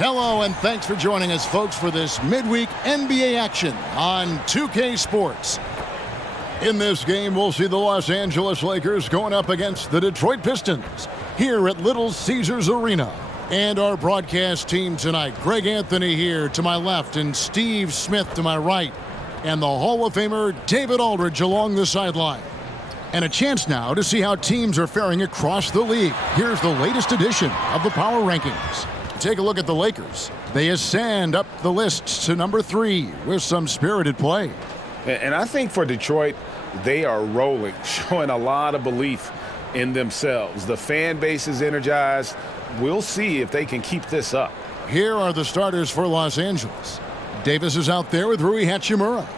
Hello, and thanks for joining us, folks, for this midweek NBA action on 2K Sports. In this game, we'll see the Los Angeles Lakers going up against the Detroit Pistons here at Little Caesars Arena. And our broadcast team tonight, Greg Anthony here to my left and Steve Smith to my right. And the Hall of Famer David Aldridge along the sideline. And a chance now to see how teams are faring across the league. Here's the latest edition of the Power Rankings. Take a look at the Lakers. They ascend up the list to number 3 with some spirited play. And I think for Detroit, they are rolling, showing a lot of belief in themselves. The fan base is energized. We'll see if they can keep this up. Here are the starters for Los Angeles. Davis is out there with Rui Hachimura.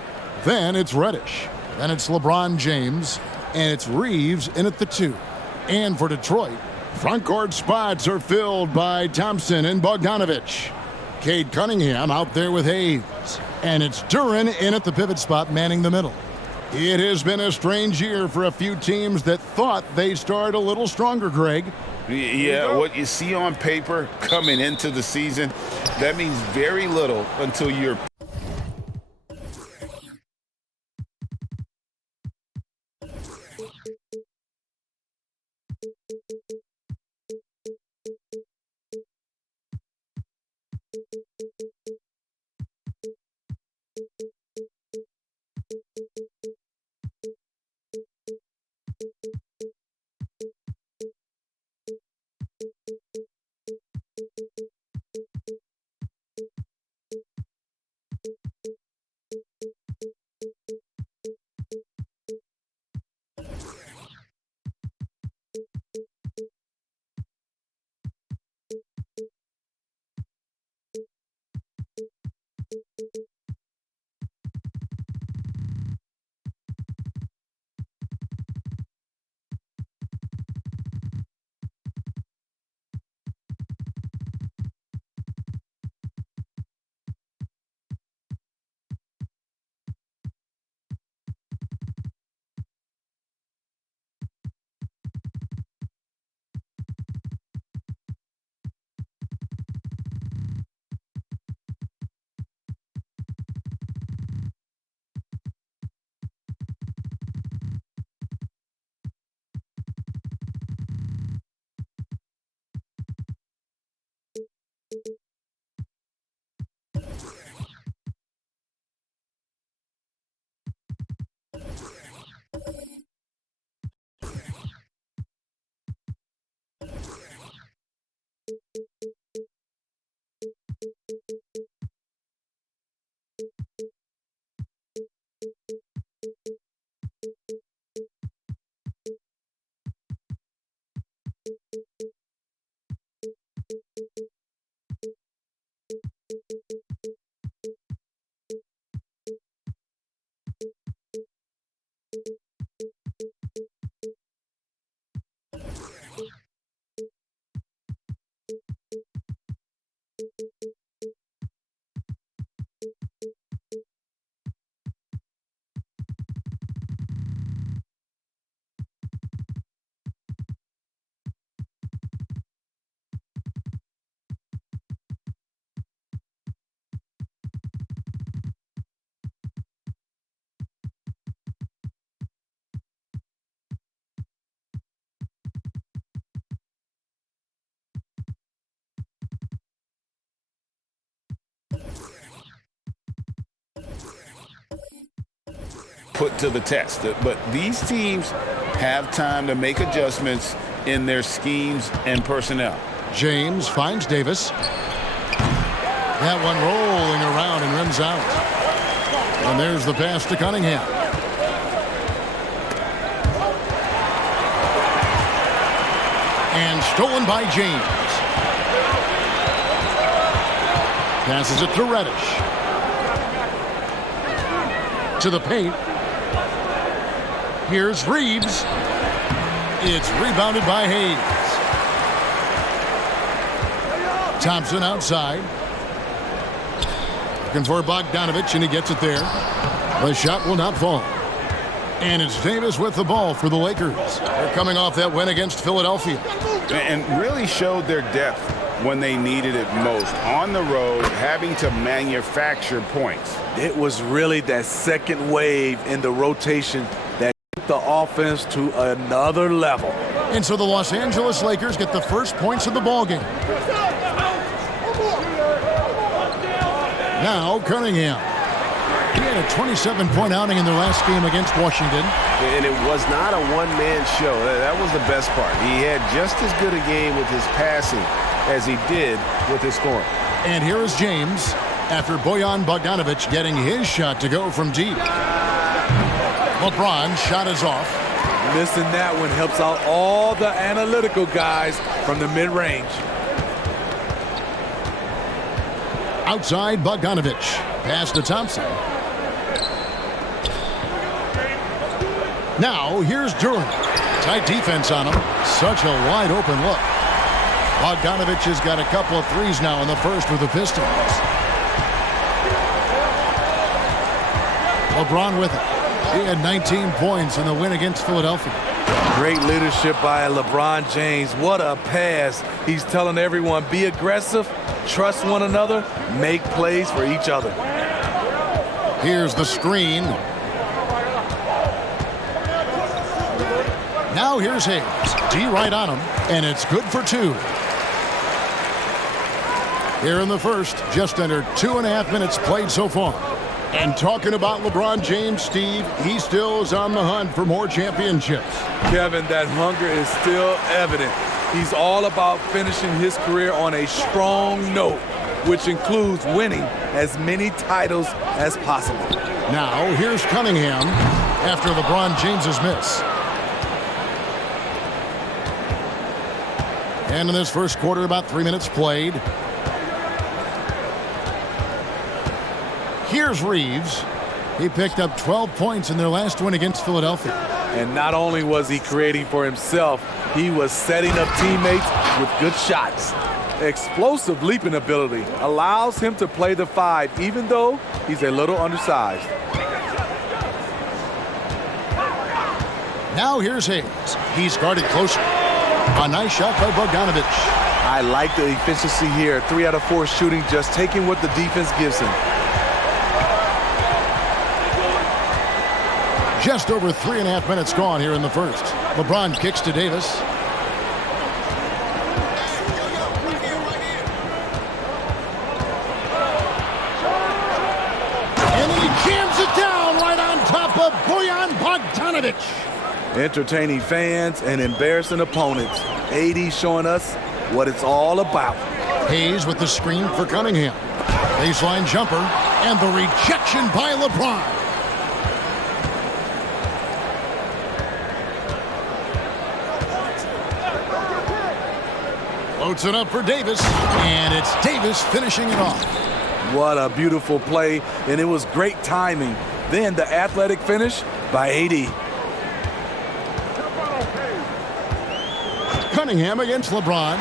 Then it's Reddish. Then it's LeBron James. And it's Reeves in at the 2. And for Detroit, front court spots are filled by Thompson and Bogdanovich. Cade Cunningham out there with Hayes. And it's Duren in at the pivot spot manning the middle. It has been a strange year for a few teams that thought they'd start a little stronger, Greg. Yeah, what you see on paper coming into the season, that means very little until you're put to the test. But these teams have time to make adjustments in their schemes and personnel. James finds Davis. That one rolling around and rims out. And there's the pass to Cunningham. And stolen by James. Passes it to Reddish. To the paint. Here's Reeves. It's rebounded by Hayes. Thompson outside. Looking for Bogdanovich, and he gets it there. The shot will not fall. And it's Davis with the ball for the Lakers. They're coming off that win against Philadelphia. And really showed their depth when they needed it most. On the road, having to manufacture points. It was really that second wave in the rotation that took the offense to another level. And so the Los Angeles Lakers get the first points of the ballgame. Now Cunningham. He had a 27-point outing in their last game against Washington. And it was not a one-man show. That was the best part. He had just as good a game with his passing as he did with his scoring. And here is James after Bojan Bogdanovic getting his shot to go from deep. LeBron's shot is off. Missing that one helps out all the analytical guys from the mid-range. Outside Bogdanovic. Pass to Thompson. Now here's Durant. Tight defense on him. Such a wide open look. Bogdanovic has got a couple of threes now in the first with the Pistons. LeBron with it. He had 19 points in the win against Philadelphia. Great leadership by LeBron James. What a pass. He's telling everyone, be aggressive, trust one another, make plays for each other. Here's the screen. Now here's Hayes. D right on him, and it's good for two. Here in the first, just under 2.5 minutes played so far. And talking about LeBron James, Steve, he still is on the hunt for more championships. Kevin, that hunger is still evident. He's all about finishing his career on a strong note, which includes winning as many titles as possible. Now, here's Cunningham after LeBron James's miss. And in this first quarter, about 3 minutes played. Here's Reeves. He picked up 12 points in their last win against Philadelphia. And not only was he creating for himself, he was setting up teammates with good shots. Explosive leaping ability allows him to play the 5, even though he's a little undersized. Now here's Hayes. He's guarded closer. A nice shot by Bogdanovic. I like the efficiency here. 3 out of 4 shooting, just taking what the defense gives him. Just over 3.5 minutes gone here in the first. LeBron kicks to Davis. And he jams it down right on top of Bojan Bogdanovic. Entertaining fans and embarrassing opponents. AD showing us what it's all about. Hayes with the screen for Cunningham. Baseline jumper and the rejection by LeBron. Floats it up for Davis, and it's Davis finishing it off. What a beautiful play, and it was great timing. Then the athletic finish by AD. Cunningham against LeBron.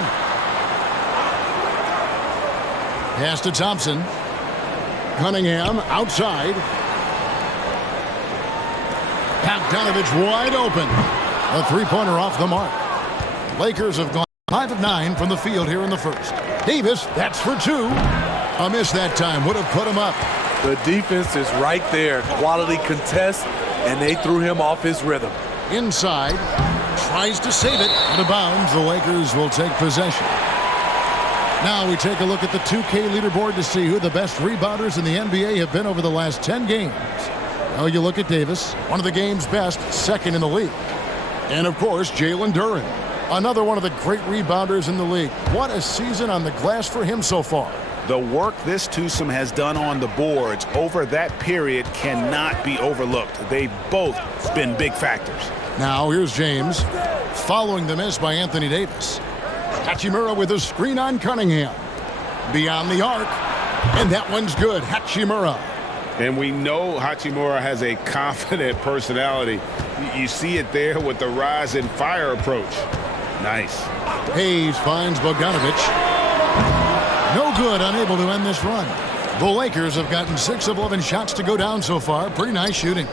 Pass to Thompson. Cunningham outside. Bogdanovic wide open. A three-pointer off the mark. Lakers have gone 5 of 9 from the field here in the first. Davis, that's for 2. A miss that time would have put him up. The defense is right there. Quality contest, and they threw him off his rhythm. Inside, tries to save it. Out of bounds, the Lakers will take possession. Now we take a look at the 2K leaderboard to see who the best rebounders in the NBA have been over the last 10 games. Now you look at Davis, one of the game's best, second in the league. And of course, Jalen Duren, another one of the great rebounders in the league. What a season on the glass for him so far. The work this twosome has done on the boards over that period cannot be overlooked. They've both been big factors. Now here's James, following the miss by Anthony Davis. Hachimura with a screen on Cunningham. Beyond the arc, and that one's good. Hachimura. And we know Hachimura has a confident personality. You see it there with the rise and fire approach. Nice. Hayes finds Bogdanovic. No good, unable to end this run. The Lakers have gotten 6 of 11 shots to go down so far. Pretty nice shooting.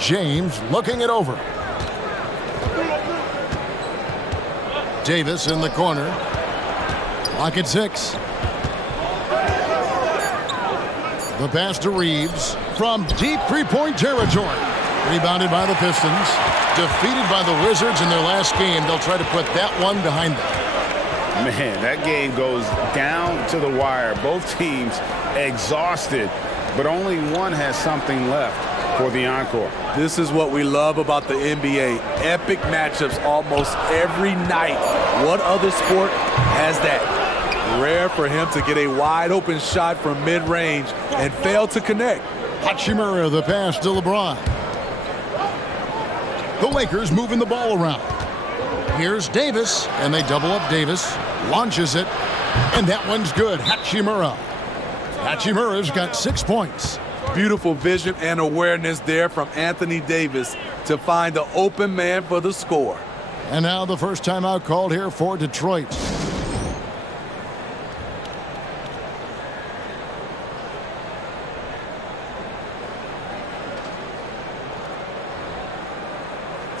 James looking it over. Davis in the corner. Clock at 6. The pass to Reeves from deep three-point territory. Rebounded by the Pistons. Defeated by the Wizards in their last game. They'll try to put that one behind them. Man, that game goes down to the wire. Both teams exhausted, but only one has something left for the encore. This is what we love about the NBA. Epic matchups almost every night. What other sport has that? Rare for him to get a wide-open shot from mid-range and fail to connect. Hachimura, the pass to LeBron. The Lakers moving the ball around. Here's Davis, and they double up Davis. Launches it, and that one's good. Hachimura. Hachimura's got 6 points. Beautiful vision and awareness there from Anthony Davis to find the open man for the score. And now the first timeout called here for Detroit.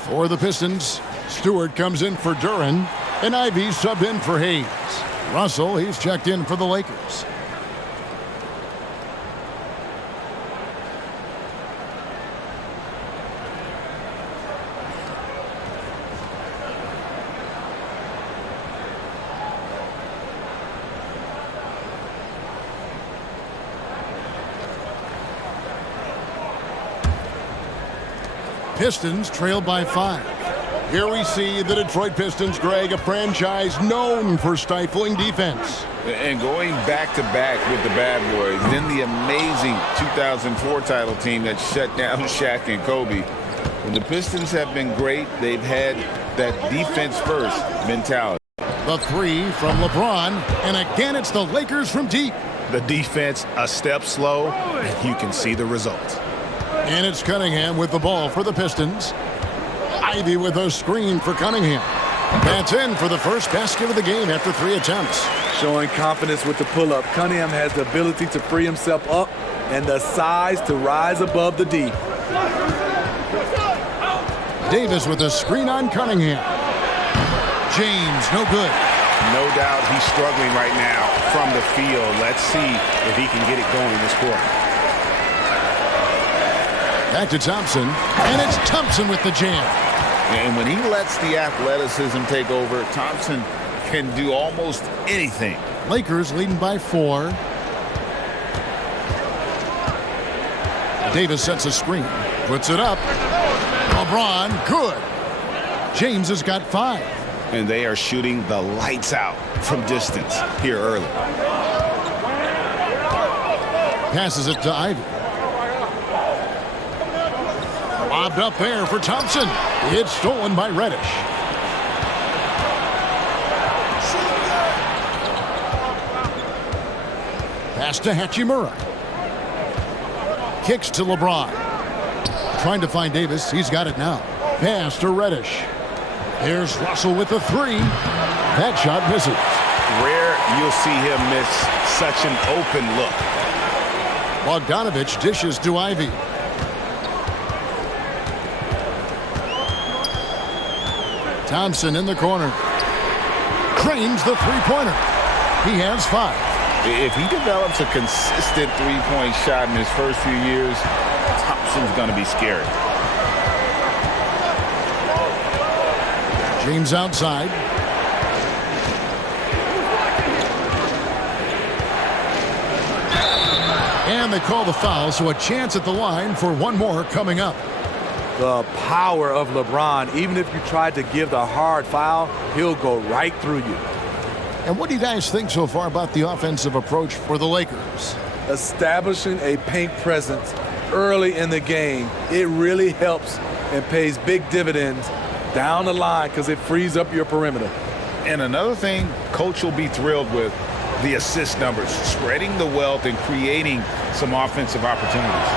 For the Pistons, Stewart comes in for Duren, and Ivy subbed in for Hayes. Russell, he's checked in for the Lakers. Pistons trail by 5. Here we see the Detroit Pistons, Greg, a franchise known for stifling defense. And going back-to-back with the bad boys, then the amazing 2004 title team that shut down Shaq and Kobe. When the Pistons have been great, they've had that defense-first mentality. The 3 from LeBron, and again it's the Lakers from deep. The defense a step slow, and you can see the result. And it's Cunningham with the ball for the Pistons. Ivy with a screen for Cunningham. That's in for the first basket of the game after 3 attempts. Showing confidence with the pull-up. Cunningham has the ability to free himself up and the size to rise above the D. Davis with a screen on Cunningham. James, no good. No doubt he's struggling right now from the field. Let's see if he can get it going this quarter. Back to Thompson, and it's Thompson with the jam. And when he lets the athleticism take over, Thompson can do almost anything. Lakers leading by 4. Davis sets a screen, puts it up. LeBron, good. James has got 5. And they are shooting the lights out from distance here early. Passes it to Ivy. Lobbed up there for Thompson. It's stolen by Reddish. Pass to Hachimura. Kicks to LeBron. Trying to find Davis. He's got it now. Pass to Reddish. Here's Russell with the 3. That shot misses. Rare you'll see him miss such an open look. Bogdanovich dishes to Ivy. Thompson in the corner. Cranes the three-pointer. He has 5. If he develops a consistent three-point shot in his first few years, Thompson's going to be scary. James outside. And they call the foul, so a chance at the line for one more coming up. The power of LeBron. Even if you tried to give the hard foul, he'll go right through you. And what do you guys think so far about the offensive approach for the Lakers? Establishing a paint presence early in the game, it really helps and pays big dividends down the line because it frees up your perimeter. And another thing Coach will be thrilled with, the assist numbers, spreading the wealth and creating some offensive opportunities.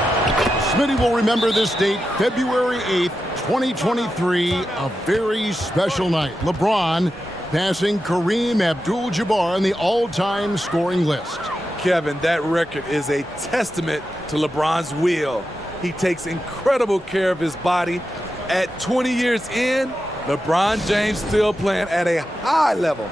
Smitty will remember this date, February 8th, 2023, a very special night. LeBron passing Kareem Abdul-Jabbar on the all-time scoring list. Kevin, that record is a testament to LeBron's will. He takes incredible care of his body. At 20 years in, LeBron James still playing at a high level.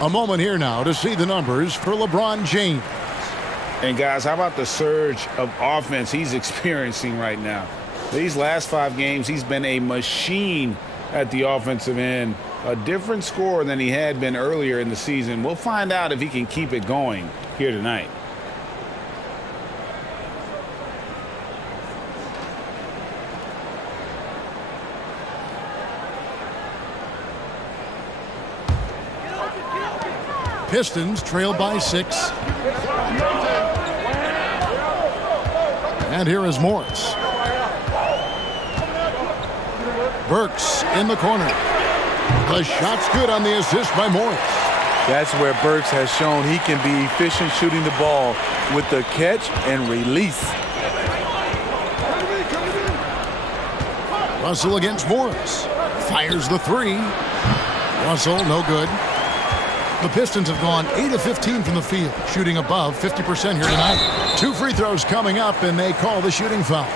A moment here now to see the numbers for LeBron James. And guys, how about the surge of offense he's experiencing right now? These last 5 games, he's been a machine at the offensive end. A different scorer than he had been earlier in the season. We'll find out if he can keep it going here tonight. Pistons trail by 6. And here is Morris. Burks in the corner. The shot's good on the assist by Morris. That's where Burks has shown he can be efficient shooting the ball with the catch and release. Russell against Morris. Fires the 3. Russell, no good. The Pistons have gone 8 of 15 from the field, shooting above 50% here tonight. 2 free throws coming up, and they call the shooting foul.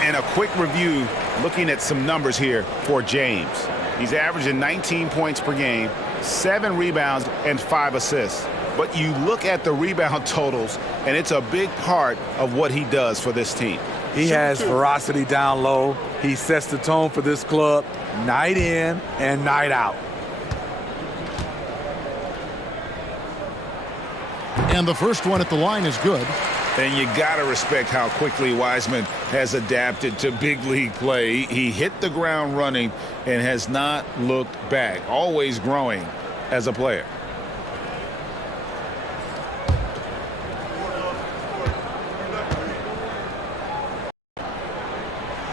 And a quick review, looking at some numbers here for James. He's averaging 19 points per game, 7 rebounds, and 5 assists. But you look at the rebound totals, and it's a big part of what he does for this team. He has ferocity down low. He sets the tone for this club night in and night out. And the first one at the line is good. And you got to respect how quickly Wiseman has adapted to big league play. He hit the ground running and has not looked back, always growing as a player.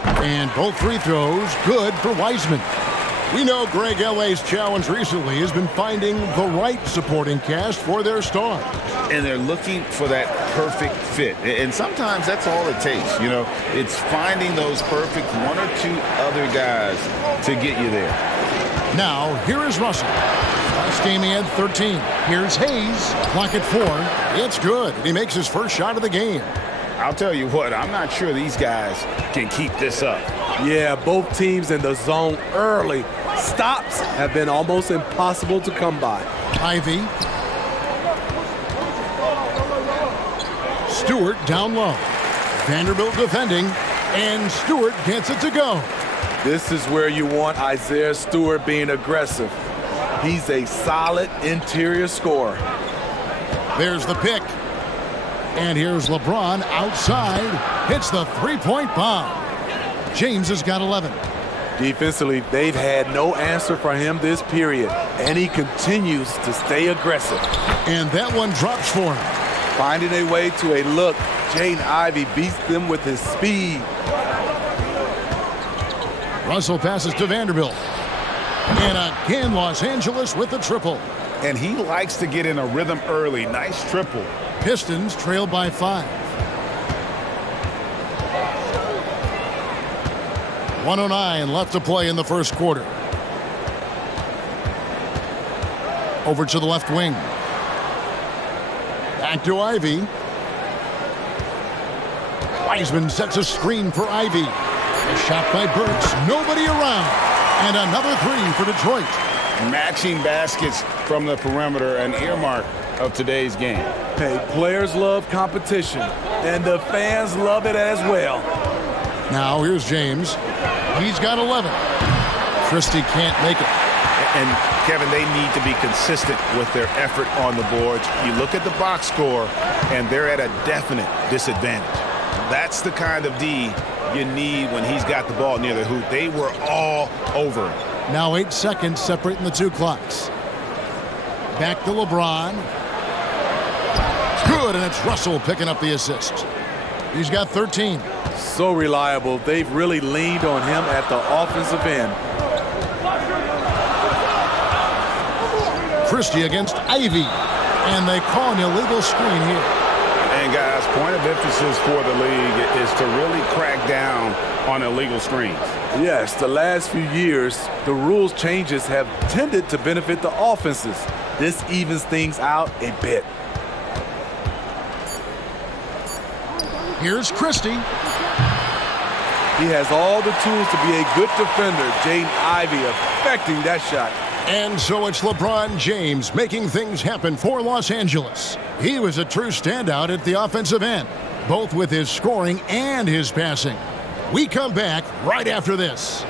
And both free throws good for Wiseman. We know Greg L.A.'s challenge recently has been finding the right supporting cast for their stars. And they're looking for that perfect fit. And sometimes that's all it takes. You know, it's finding those perfect 1 or 2 other guys to get you there. Now, here is Russell. Last game he had 13. Here's Hayes. Clock at 4. It's good. He makes his first shot of the game. I'll tell you what, I'm not sure these guys can keep this up. Yeah, both teams in the zone early. Stops have been almost impossible to come by. Ivy. Stewart down low. Vanderbilt defending, and Stewart gets it to go. This is where you want Isaiah Stewart being aggressive. He's a solid interior scorer. There's the pick. And here's LeBron outside. Hits the three-point bomb. James has got 11. Defensively, they've had no answer for him this period, and he continues to stay aggressive. And that one drops for him. Finding a way to a look, Jaden Ivey beats them with his speed. Russell passes to Vanderbilt. And again, Los Angeles with the triple. And he likes to get in a rhythm early. Nice triple. Pistons trail by 5. 1:09 left to play in the first quarter. Over to the left wing. Back to Ivy. Wiseman sets a screen for Ivy. A shot by Burks. Nobody around. And another 3 for Detroit. Matching baskets from the perimeter, an earmark of today's game. Hey, players love competition, and the fans love it as well. Now here's James. He's got 11. Christie can't make it. And, Kevin, they need to be consistent with their effort on the boards. You look at the box score, and they're at a definite disadvantage. That's the kind of D you need when he's got the ball near the hoop. They were all over him. Now 8 seconds separating the 2 clocks. Back to LeBron. Good, and it's Russell picking up the assist. He's got 13. So reliable. They've really leaned on him at the offensive end. Christie against Ivy. And they call an illegal screen here. And guys, point of emphasis for the league is to really crack down on illegal screens. Yes, the last few years, the rules changes have tended to benefit the offenses. This evens things out a bit. Here's Christie. He has all the tools to be a good defender. Jaden Ivey affecting that shot. And so it's LeBron James making things happen for Los Angeles. He was a true standout at the offensive end, both with his scoring and his passing. We come back right after this.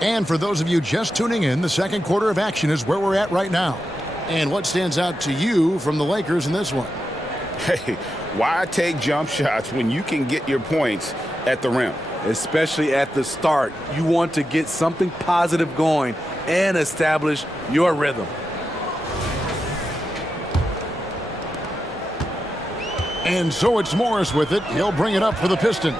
And for those of you just tuning in, the second quarter of action is where we're at right now. And what stands out to you from the Lakers in this one? Hey, why take jump shots when you can get your points at the rim? Especially at the start. You want to get something positive going and establish your rhythm. And so it's Morris with it. He'll bring it up for the Pistons.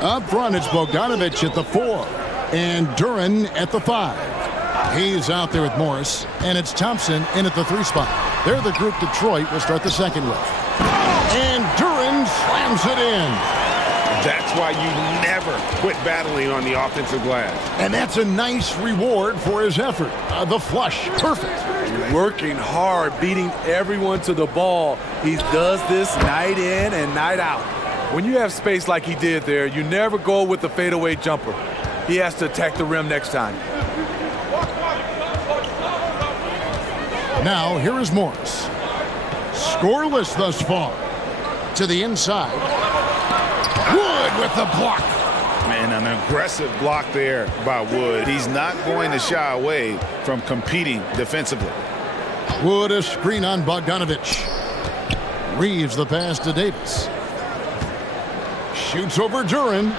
Up front, it's Bogdanovich at the 4 and Duren at the 5. He's out there with Morris, and it's Thompson in at the 3 spot. They're the group Detroit will start the second with. And Duren slams it in. That's why you never quit battling on the offensive glass. And that's a nice reward for his effort. The flush, perfect. Working hard, beating everyone to the ball. He does this night in and night out. When you have space like he did there, you never go with the fadeaway jumper. He has to attack the rim next time. Now, here is Morris. Scoreless thus far. To the inside. Wood with the block. Man, an aggressive block there by Wood. He's not going to shy away from competing defensively. Wood a screen on Bogdanovich. Reeves the pass to Davis. Shoots over Duren.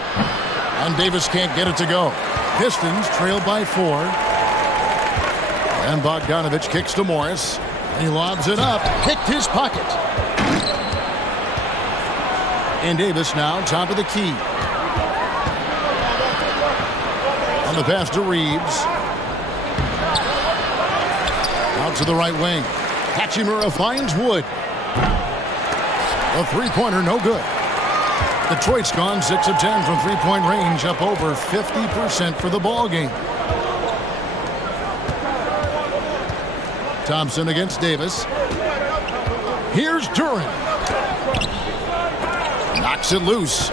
And Davis can't get it to go. Pistons trail by 4. And Bogdanovich kicks to Morris. He lobs it up. Picked his pocket. And Davis now top of the key. On the pass to Reeves. Out to the right wing. Hachimura finds Wood. A three-pointer, no good. Detroit's gone 6 of 10 from three-point range, up over 50% for the ball game. Thompson against Davis. Here's Duren. Knocks it loose.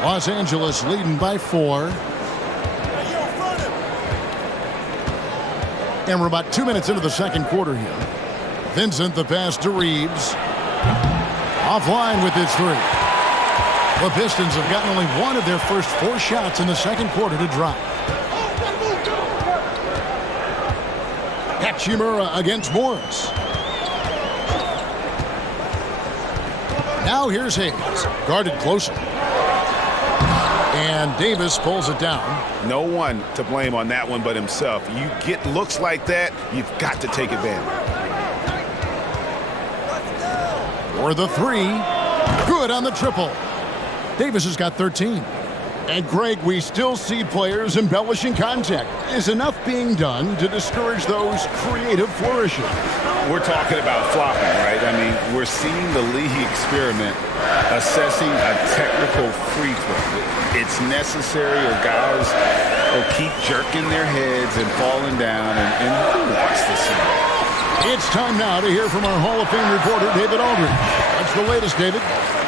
Los Angeles leading by 4. And we're about 2 minutes into the second quarter here. Vincent the pass to Reeves. Offline with his 3. The Pistons have gotten only one of their first 4 shots in the second quarter to drop. Hachimura against Morris. Now here's Hayes, guarded closer. And Davis pulls it down. No one to blame on that one but himself. You get looks like that, you've got to take advantage. For the 3. Good on the triple. Davis has got 13. And Greg, we still see players embellishing contact. Is enough being done to discourage those creative flourishes? We're talking about flopping, right? I mean, we're seeing the league experiment assessing a technical free throw. It's necessary or guys will keep jerking their heads and falling down, and who wants to see that? It's time now to hear from our Hall of Fame reporter, David Aldridge. What's the latest, David?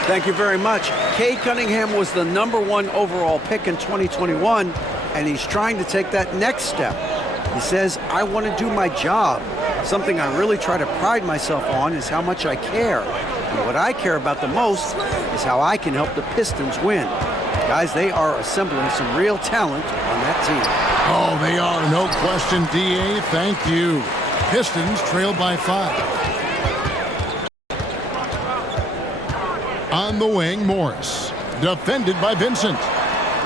Thank you very much. Cade Cunningham was the #1 overall pick in 2021, and he's trying to take that next step. He says, I want to do my job. Something I really try to pride myself on is how much I care. And what I care about the most is how I can help the Pistons win. Guys, they are assembling some real talent on that team. Oh, they are, no question, D.A. Thank you. Pistons trail by 5. On the wing, Morris. Defended by Vincent.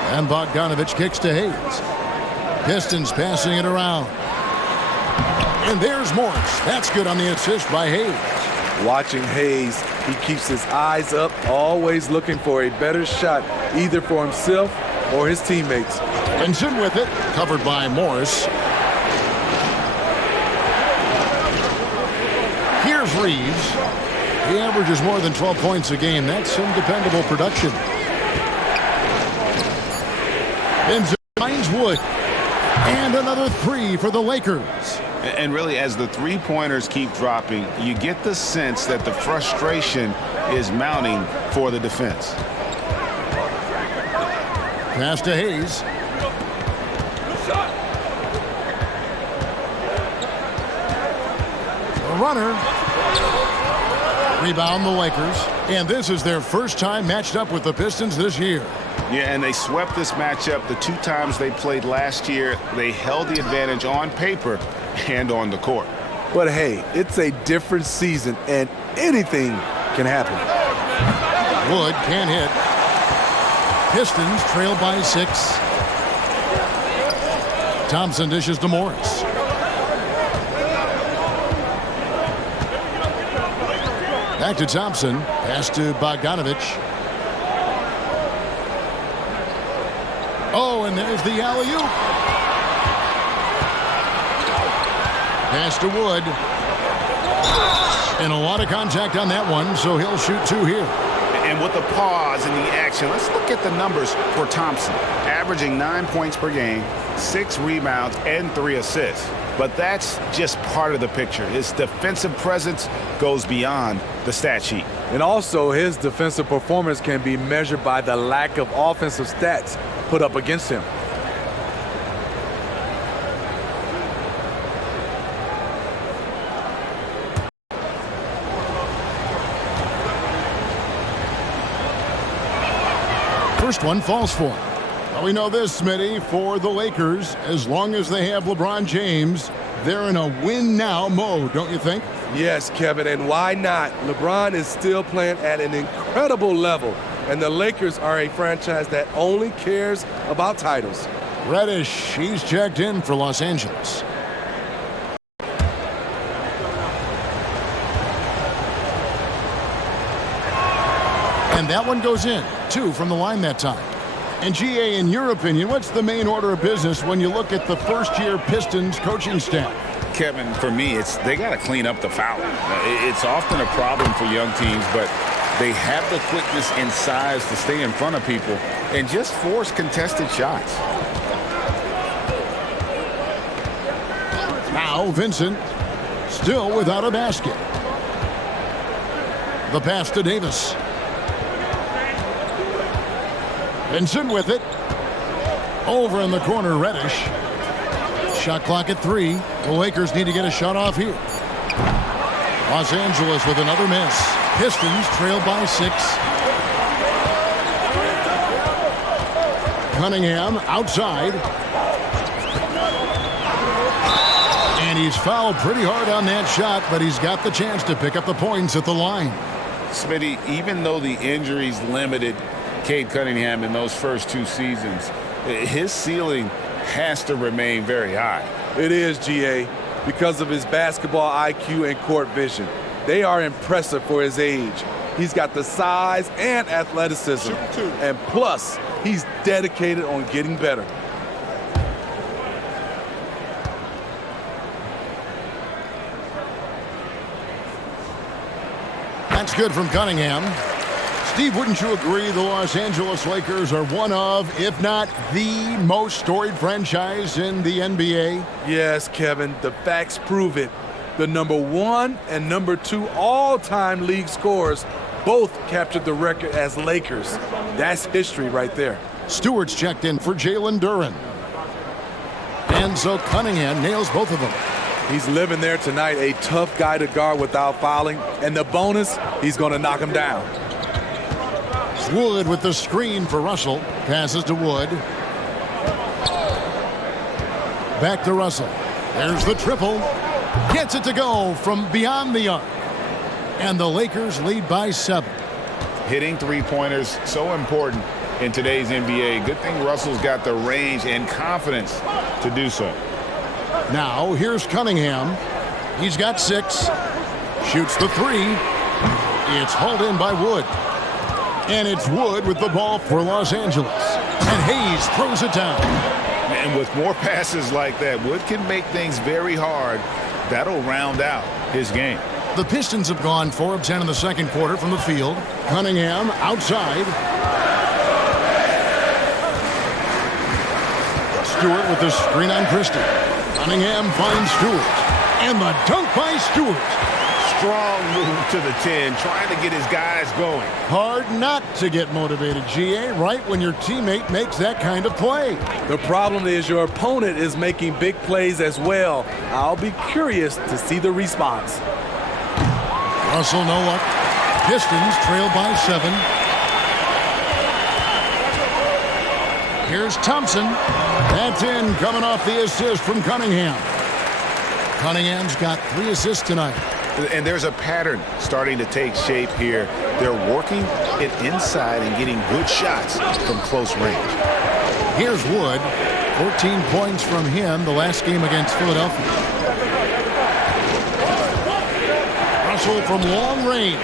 And Bogdanovich kicks to Hayes. Pistons passing it around. And there's Morris. That's good on the assist by Hayes. Watching Hayes, he keeps his eyes up, always looking for a better shot, either for himself or his teammates. Vincent with it, covered by Morris. Here's Reeves. He averages more than 12 points a game. That's some dependable production. Vincent finds Wood. And another three for the Lakers. And really, as the three-pointers keep dropping, you get the sense that the frustration is mounting for the defense. Pass to Hayes. A runner. Rebound the Lakers. And this is their first time matched up with the Pistons this year. Yeah, and they swept this matchup the 2 times they played last year. They held the advantage on paper and on the court. But hey, it's a different season, and anything can happen. Wood can't hit. Pistons trail by 6. Thompson dishes to Morris. Back to Thompson. Pass to Bogdanovich. Oh, and there's the alley-oop. Pass to Wood. And a lot of contact on that one, so he'll shoot 2 here. And with the pause in the action, let's look at the numbers for Thompson. Averaging 9 points per game, 6 rebounds, and 3 assists. But that's just part of the picture. His defensive presence goes beyond the stat sheet. And also, his defensive performance can be measured by the lack of offensive stats put up against him. First one falls for him. Well, we know this, Smitty, for the Lakers, as long as they have LeBron James, they're in a win-now mode, don't you think? Yes, Kevin, and why not? LeBron is still playing at an incredible level, and the Lakers are a franchise that only cares about titles. Reddish, he's checked in for Los Angeles. And that one goes in. 2 from the line that time. And GA, in your opinion, what's the main order of business when you look at the first-year Pistons coaching staff? Kevin, for me, they got to clean up the fouling. It's often a problem for young teams, but they have the quickness and size to stay in front of people and just force contested shots. Now Vincent, still without a basket. The pass to Davis. Vincent with it. Over in the corner, Reddish. Shot clock at 3. The Lakers need to get a shot off here. Los Angeles with another miss. Pistons trail by 6. Cunningham outside. And he's fouled pretty hard on that shot, but he's got the chance to pick up the points at the line. Smitty, even though the injuries limited Cade Cunningham in those first 2 seasons, his ceiling has to remain very high. It is, GA, because of his basketball IQ and court vision. They are impressive for his age. He's got the size and athleticism. And plus, he's dedicated on getting better. That's good from Cunningham. Steve, wouldn't you agree the Los Angeles Lakers are one of, if not the most storied franchise in the NBA? Yes, Kevin, the facts prove it. The #1 and #2 all-time league scorers both captured the record as Lakers. That's history right there. Stewart's checked in for Jalen Duren. And so Cunningham nails both of them. He's living there tonight, a tough guy to guard without fouling. And the bonus, he's going to knock him down. Wood with the screen for Russell. Passes to Wood. Back to Russell. There's the triple. Gets it to go from beyond the arc. And the Lakers lead by 7. Hitting three-pointers, so important. in today's NBA. Good thing Russell's got the range and confidence to do so. Now, here's Cunningham. He's got 6. Shoots the 3. It's hauled in by Wood. And it's Wood with the ball for Los Angeles. And Hayes throws it down. And with more passes like that, Wood can make things very hard. That'll round out his game. The Pistons have gone 4 of 10 in the second quarter from the field. Cunningham outside. Stewart with the screen on Christie. Cunningham finds Stewart. And the dunk by Stewart. Strong move to the 10, trying to get his guys going. Hard not to get motivated, GA, right when your teammate makes that kind of play. The problem is your opponent is making big plays as well. I'll be curious to see the response. Russell no luck. Pistons trail by 7. Here's Thompson. That's in, coming off the assist from Cunningham. Cunningham's got 3 assists tonight. And there's a pattern starting to take shape here. They're working it inside and getting good shots from close range. Here's Wood. 14 points from him the last game against Philadelphia. Russell from long range.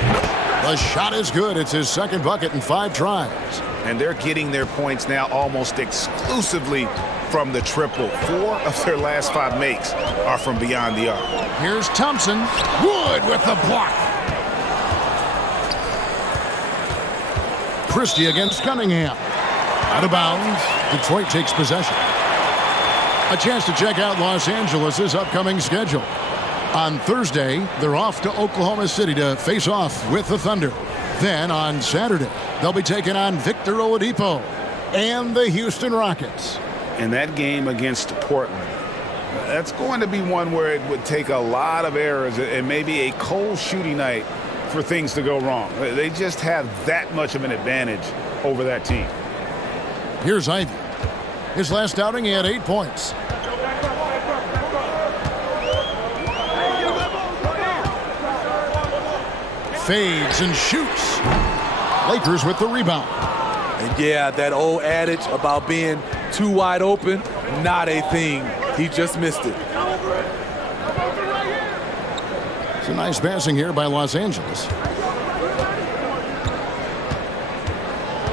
The shot is good. It's his second bucket in 5 tries. And they're getting their points now almost exclusively from the triple. 4 of their last 5 makes are from beyond the arc. Here's Thompson. Wood with the block. Christie against Cunningham. Out of bounds. Detroit takes possession. A chance to check out Los Angeles' upcoming schedule. On Thursday, they're off to Oklahoma City to face off with the Thunder. Then on Saturday, they'll be taking on Victor Oladipo and the Houston Rockets. And that game against Portland, that's going to be one where it would take a lot of errors and maybe a cold shooting night for things to go wrong. They just have that much of an advantage over that team. Here's Ivy. His last outing, he had 8 points. Fades and shoots. Lakers with the rebound. And yeah, that old adage about being too wide open, not a thing. He just missed it. It's a nice passing here by Los Angeles.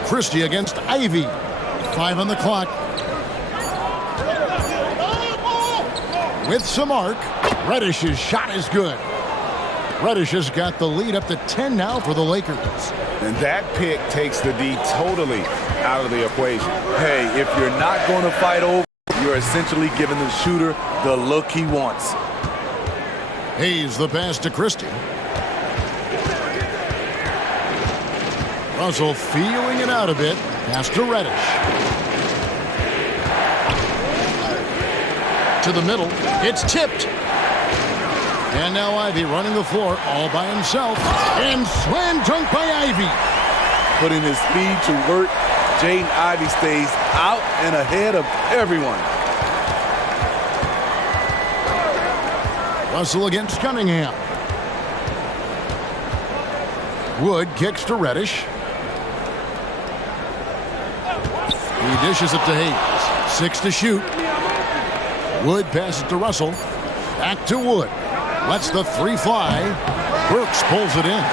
Christie against Ivy. 5 on the clock. With some arc. Reddish's shot is good. Reddish has got the lead up to 10 now for the Lakers. And that pick takes the D totally out of the equation. Hey, if you're not going to fight over, you're essentially giving the shooter the look he wants. Hayes the pass to Christie. Russell feeling it out a bit. Pass to Reddish. To the middle. It's tipped. And now Ivy running the floor all by himself. And slam dunk by Ivy. Putting his speed to work, Jaden Ivey stays out and ahead of everyone. Russell against Cunningham. Wood kicks to Reddish. He dishes it to Hayes. 6 to shoot. Wood passes to Russell. Back to Wood. Lets the 3 fly. Burks pulls it in.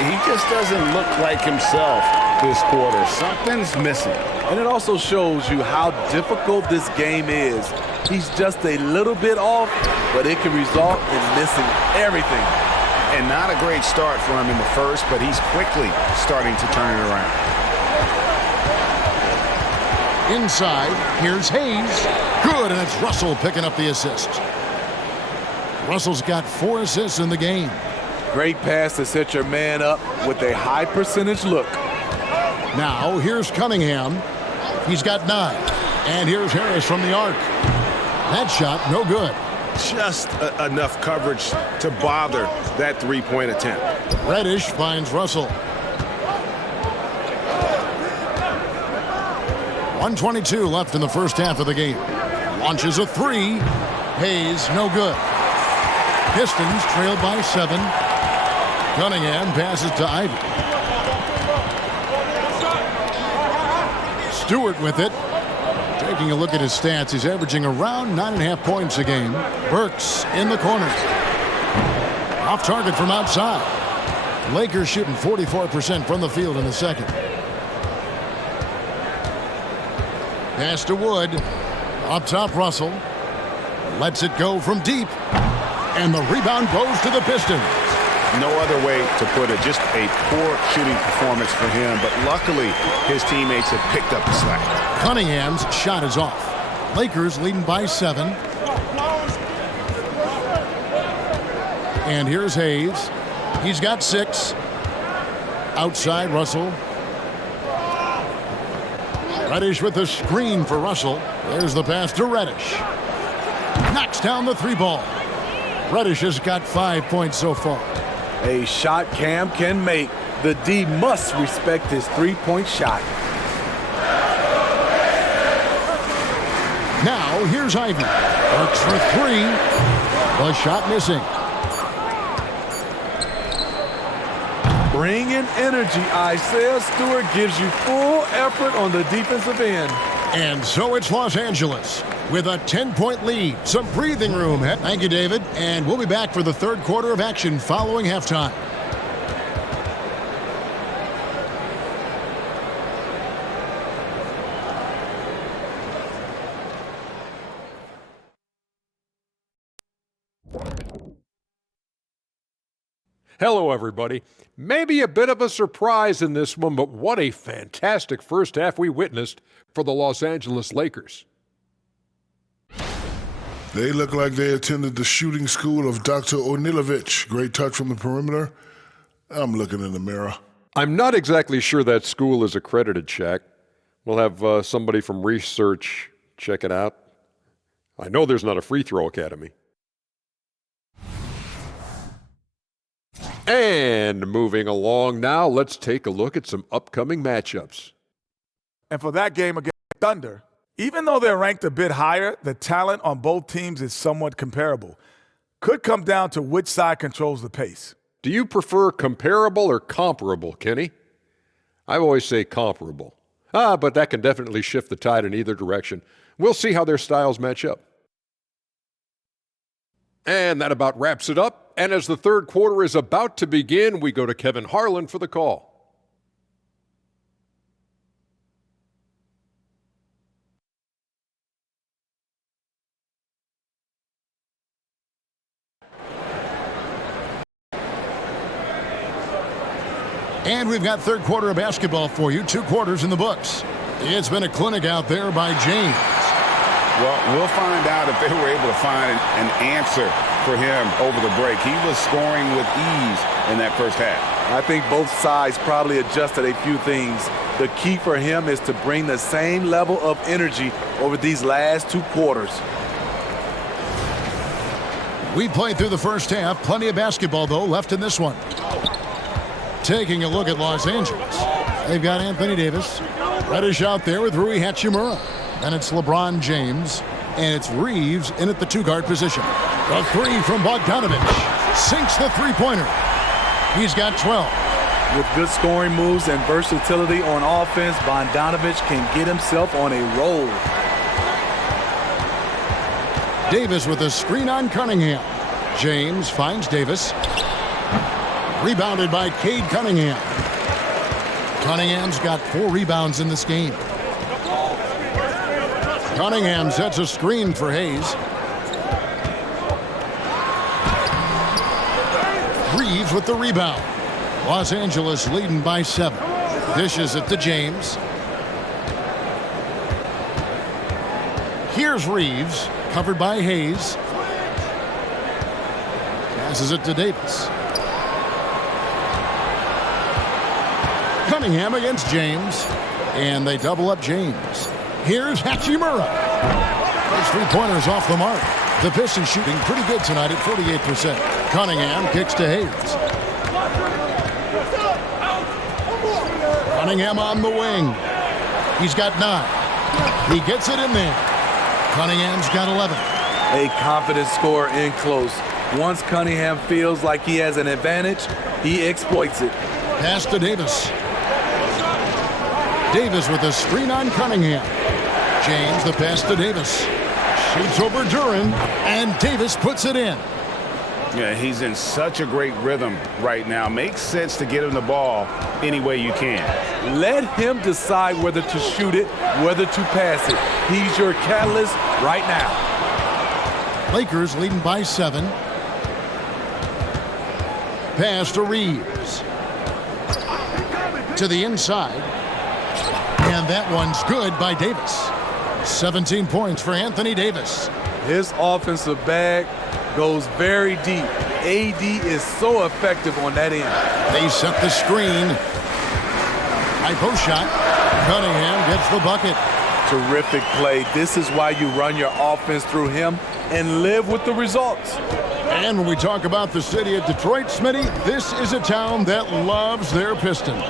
He just doesn't look like himself this quarter. Something's missing. And it also shows you how difficult this game is. He's just a little bit off, but it can result in missing everything. And not a great start for him in the first, but he's quickly starting to turn it around. Inside, here's Hayes. Good, and it's Russell picking up the assist. Russell's got 4 assists in the game. Great pass to set your man up with a high percentage look. Now, here's Cunningham. He's got 9. And here's Harris from the arc. That shot, no good. Just enough coverage to bother that 3-point attempt. Reddish finds Russell. 1:22 left in the first half of the game. Launches a 3. Hayes, no good. Pistons trail by 7. Cunningham passes to Ivy. Stewart with it. Taking a look at his stats, he's averaging around 9.5 points a game. Burks in the corner. Off target from outside. Lakers shooting 44% from the field in the second. Pass to Wood. Up top, Russell. Lets it go from deep. And the rebound goes to the Pistons. No other way to put it. Just a poor shooting performance for him. But luckily, his teammates have picked up the slack. Cunningham's shot is off. Lakers leading by 7. And here's Hayes. He's got 6. Outside, Russell. Reddish with the screen for Russell. There's the pass to Reddish. Knocks down the 3 ball. Reddish has got 5 points so far. A shot Cam can make. The D must respect his 3-point shot. Now, here's Ivy. Works for 3. The shot missing. Bring in energy. Isaiah Stewart gives you full effort on the defensive end. And so it's Los Angeles with a 10-point lead. Some breathing room. Thank you, David. And we'll be back for the third quarter of action following halftime. Hello, everybody. Maybe a bit of a surprise in this one, but what a fantastic first half we witnessed for the Los Angeles Lakers. They look like they attended the shooting school of Dr. Onilovich. Great touch from the perimeter. I'm looking in the mirror. I'm not exactly sure that school is accredited, Shaq. We'll have somebody from research check it out. I know there's not a free throw academy. And moving along now, let's take a look at some upcoming matchups. And for that game against Thunder, even though they're ranked a bit higher, the talent on both teams is somewhat comparable. Could come down to which side controls the pace. Do you prefer comparable or comparable, Kenny? I always say comparable. But that can definitely shift the tide in either direction. We'll see how their styles match up. And that about wraps it up. And as the third quarter is about to begin, we go to Kevin Harlan for the call. And we've got third quarter of basketball for you. 2 quarters in the books. It's been a clinic out there by James. Well, we'll find out if they were able to find an answer for him over the break. He was scoring with ease in that first half. I think both sides probably adjusted a few things. The key for him is to bring the same level of energy over these last 2 quarters. We played through the first half. Plenty of basketball, though, left in this one. Taking a look at Los Angeles. They've got Anthony Davis. Reddish out there with Rui Hachimura. And it's LeBron James. And it's Reeves in at the 2-guard position. The 3 from Bogdanovich. Sinks the 3-pointer. He's got 12. With good scoring moves and versatility on offense, Bogdanovich can get himself on a roll. Davis with a screen on Cunningham. James finds Davis. Rebounded by Cade Cunningham. Cunningham's got 4 rebounds in this game. Cunningham sets a screen for Hayes. Reeves with the rebound. Los Angeles leading by 7. Dishes it to James. Here's Reeves, covered by Hayes. Passes it to Davis. Cunningham against James. And they double up James. Here's Hachimura. First 3-pointers off the mark. The Pistons shooting pretty good tonight at 48%. Cunningham kicks to Hayes. Cunningham on the wing. He's got 9. He gets it in there. Cunningham's got 11. A confident scorer in close. Once Cunningham feels like he has an advantage, he exploits it. Pass to Davis. Davis with a screen on Cunningham. James the pass to Davis. Shoots over Duran, and Davis puts it in. Yeah, he's in such a great rhythm right now. Makes sense to get him the ball any way you can. Let him decide whether to shoot it, whether to pass it. He's your catalyst right now. Lakers leading by 7. Pass to Reeves. To the inside. And that one's good by Davis. 17 points for Anthony Davis. His offensive bag goes very deep. AD is so effective on that end. They set the screen. High post shot. Cunningham gets the bucket. Terrific play. This is why you run your offense through him and live with the results. And when we talk about the city of Detroit, Smitty, this is a town that loves their Pistons.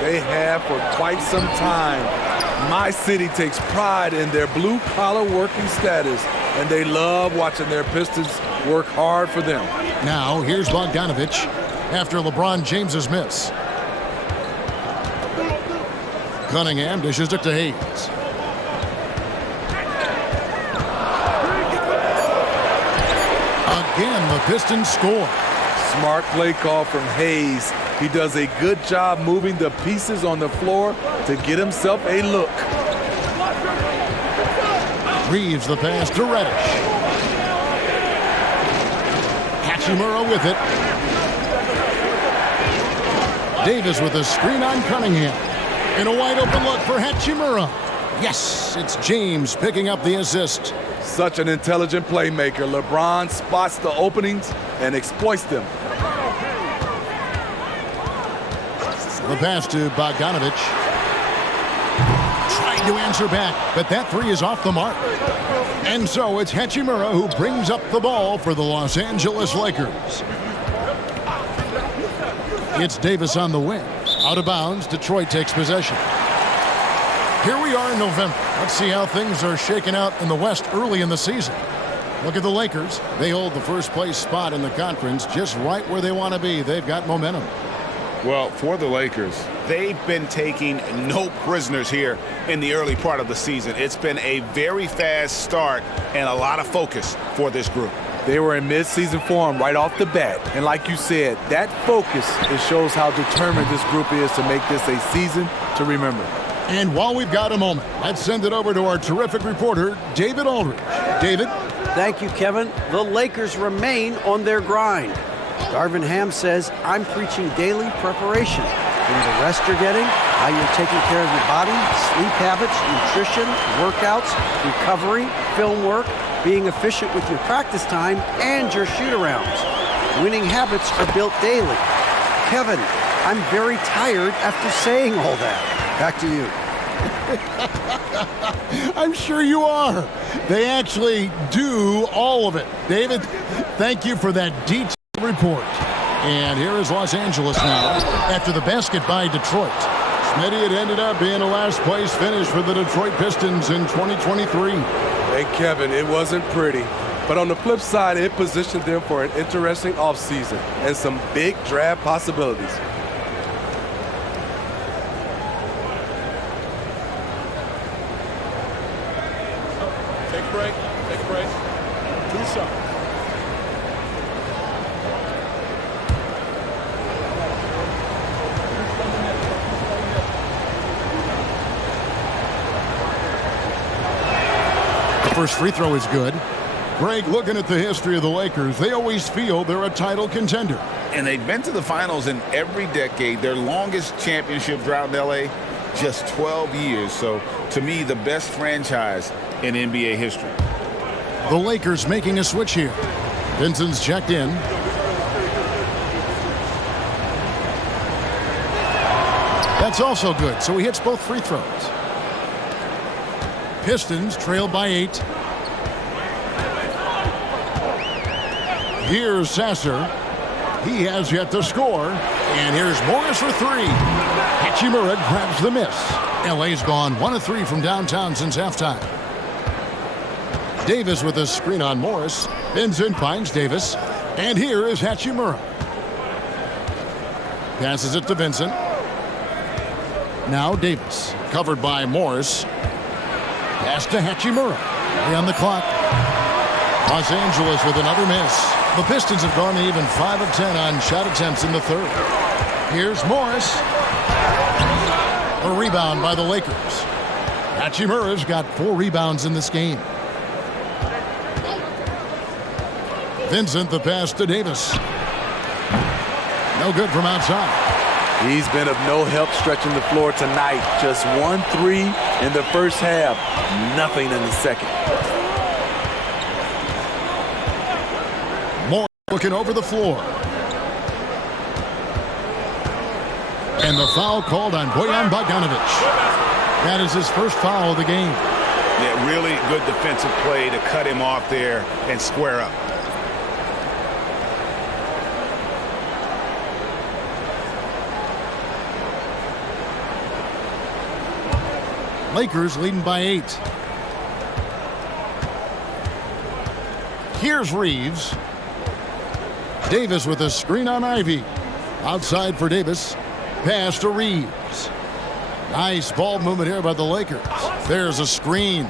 They have for quite some time. My city takes pride in their blue-collar working status, and they love watching their Pistons work hard for them. Now, here's Bogdanovich after LeBron James's miss. Cunningham dishes it to Hayes. Again, the Pistons score. Smart play call from Hayes. He does a good job moving the pieces on the floor to get himself a look. Reeves the pass to Reddish. Hachimura with it. Davis with a screen on Cunningham. And a wide open look for Hachimura. Yes, it's James picking up the assist. Such an intelligent playmaker. LeBron spots the openings and exploits them. The pass to Bogdanovich. Trying to answer back, but that three is off the mark. And so it's Hachimura who brings up the ball for the Los Angeles Lakers. It's Davis on the wing. Out of bounds, Detroit takes possession. Here we are in November. Let's see how things are shaking out in the West early in the season. Look at the Lakers. They hold the first place spot in the conference just right where they want to be. They've got momentum. Well, for the Lakers, they've been taking no prisoners here in the early part of the season. It's been a very fast start and a lot of focus for this group. They were in mid-season form right off the bat. And like you said, that focus, it shows how determined this group is to make this a season to remember. And while we've got a moment, let's send it over to our terrific reporter, David Aldridge. David? Thank you, Kevin. The Lakers remain on their grind. Darvin Ham says, I'm preaching daily preparation. From the rest you're getting, how you're taking care of your body, sleep habits, nutrition, workouts, recovery, film work, being efficient with your practice time, and your shoot-arounds. Winning habits are built daily. Kevin, I'm very tired after saying all that. Back to you. I'm sure you are. They actually do all of it. David, thank you for that detailed report. And here is Los Angeles now after the basket by Detroit. Smitty, it ended up being a last place finish for the Detroit Pistons in 2023. Hey, Kevin, it wasn't pretty. But on the flip side, it positioned them for an interesting offseason and some big draft possibilities. Take a break. Take a break. 2 shots. First free throw is good. Greg, looking at the history of the Lakers, they always feel they're a title contender. And they've been to the finals in every decade. Their longest championship drought in L.A., just 12 years. So, to me, the best franchise in NBA history. The Lakers making a switch here. Vincent's checked in. That's also good, so he hits both free throws. Pistons trail by 8. Here's Sasser. He has yet to score. And here's Morris for 3. Hachimura grabs the miss. LA's gone 1 of 3 from downtown since halftime. Davis with a screen on Morris. Vincent finds Davis. And here is Hachimura. Passes it to Vincent. Now Davis, covered by Morris. Pass to Hachimura. On the clock. Los Angeles with another miss. The Pistons have gone to even 5 of 10 on shot attempts in the third. Here's Morris. A rebound by the Lakers. Hachimura's got 4 rebounds in this game. Vincent, the pass to Davis. No good from outside. He's been of no help stretching the floor tonight. Just 1 3 in the first half. Nothing in the second. Moore looking over the floor. And the foul called on Bojan Bogdanovic. That is his first foul of the game. Yeah, really good defensive play to cut him off there and square up. Lakers leading by 8. Here's Reeves. Davis with a screen on Ivy. Outside for Davis. Pass to Reeves. Nice ball movement here by the Lakers. There's a screen.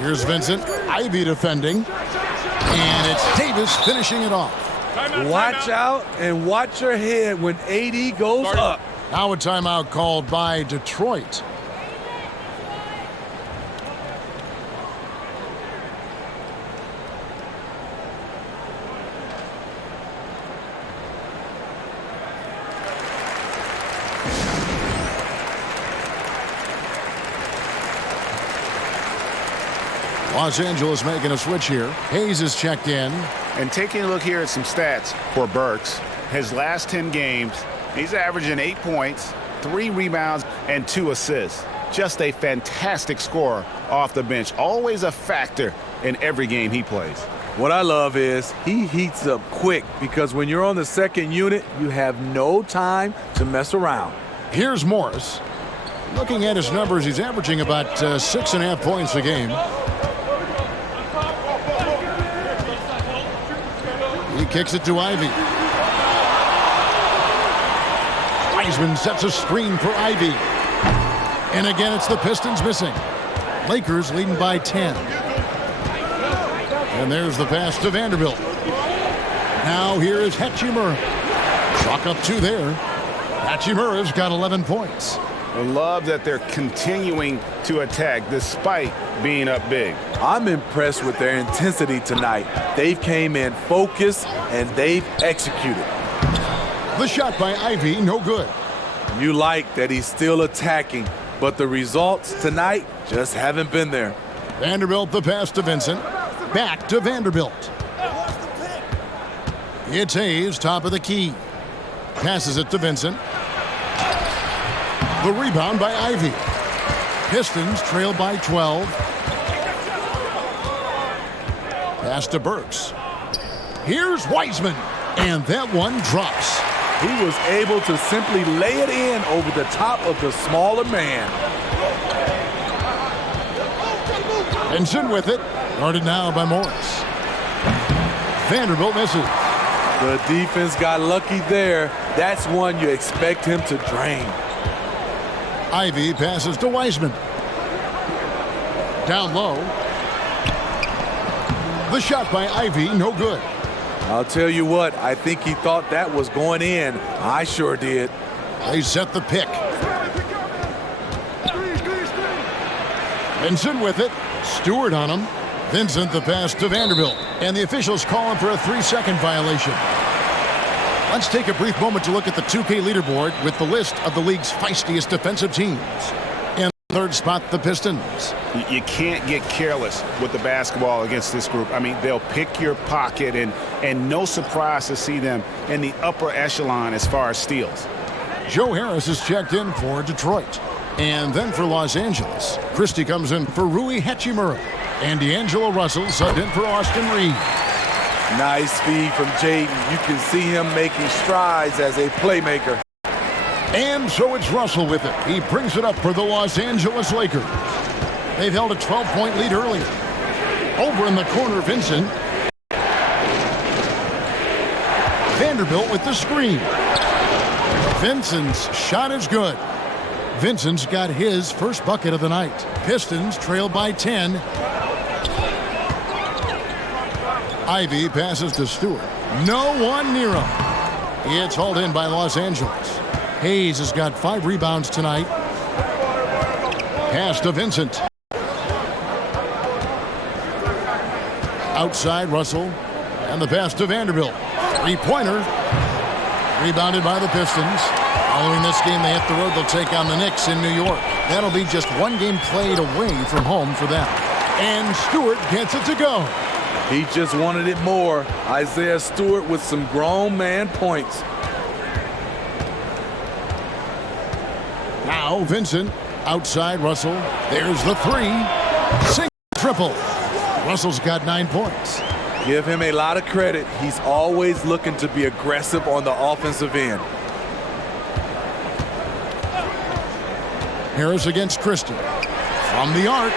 Here's Vincent. Ivy defending. And it's Davis finishing it off. Watch out and watch your head when AD goes up. Now a timeout called by Detroit. Los Angeles making a switch here. Hayes is checked in. And taking a look here at some stats for Burks, his last 10 games, he's averaging 8 points, 3 rebounds, and 2 assists. Just a fantastic scorer off the bench. Always a factor in every game he plays. What I love is he heats up quick because when you're on the second unit, you have no time to mess around. Here's Morris. Looking at his numbers, he's averaging about 6.5 points a game. He kicks it to Ivy. Wiseman sets a screen for Ivy. And again, it's the Pistons missing. Lakers leading by 10. And there's the pass to Vanderbilt. Now here is Hachimura. Chalk up 2 there. Hachimura's got 11 points. I love that they're continuing to attack despite being up big. I'm impressed with their intensity tonight. They've came in focused and they've executed. The shot by Ivy, no good. You like that he's still attacking, but the results tonight just haven't been there. Vanderbilt, the pass to Vincent. Back to Vanderbilt. It's Hayes, top of the key. Passes it to Vincent. The rebound by Ivy. Pistons trail by 12. Pass to Burks. Here's Wiseman. And that one drops. He was able to simply lay it in over the top of the smaller man. Vincent with it. Guarded now by Morris. Vanderbilt misses. The defense got lucky there. That's one you expect him to drain. Ivy passes to Wiseman. Down low. The shot by Ivy, no good. I'll tell you what, I think he thought that was going in. I sure did. They set the pick. Vincent with it. Stewart on him. Vincent the pass to Vanderbilt. And the officials calling for a 3-second violation. Let's take a brief moment to look at the 2K leaderboard with the list of the league's feistiest defensive teams. In third spot, the Pistons. You can't get careless with the basketball against this group. I mean, they'll pick your pocket, and no surprise to see them in the upper echelon as far as steals. Joe Harris is checked in for Detroit. And then for Los Angeles, Christie comes in for Rui Hachimura. And D'Angelo Russell subbed in for Austin Reed. Nice feed from Jaden. You can see him making strides as a playmaker. And so it's Russell with it. He brings it up for the Los Angeles Lakers. They've held a 12-point lead earlier. Over in the corner, Vincent. Vanderbilt with the screen. Vincent's shot is good. Vincent's got his first bucket of the night. Pistons trail by 10. Ivy passes to Stewart. No one near him. It's hauled in by Los Angeles. Hayes has got 5 rebounds tonight. Pass to Vincent. Outside Russell. And the pass to Vanderbilt. Three-pointer. Rebounded by the Pistons. Following this game, they hit the road. They'll take on the Knicks in New York. That'll be just one game played away from home for them. And Stewart gets it to go. He just wanted it more. Isaiah Stewart with some grown man points. Now Vincent. Outside Russell. There's the 3. Single triple. Russell's got 9 points. Give him a lot of credit. He's always looking to be aggressive on the offensive end. Harris against Christie. From the arc.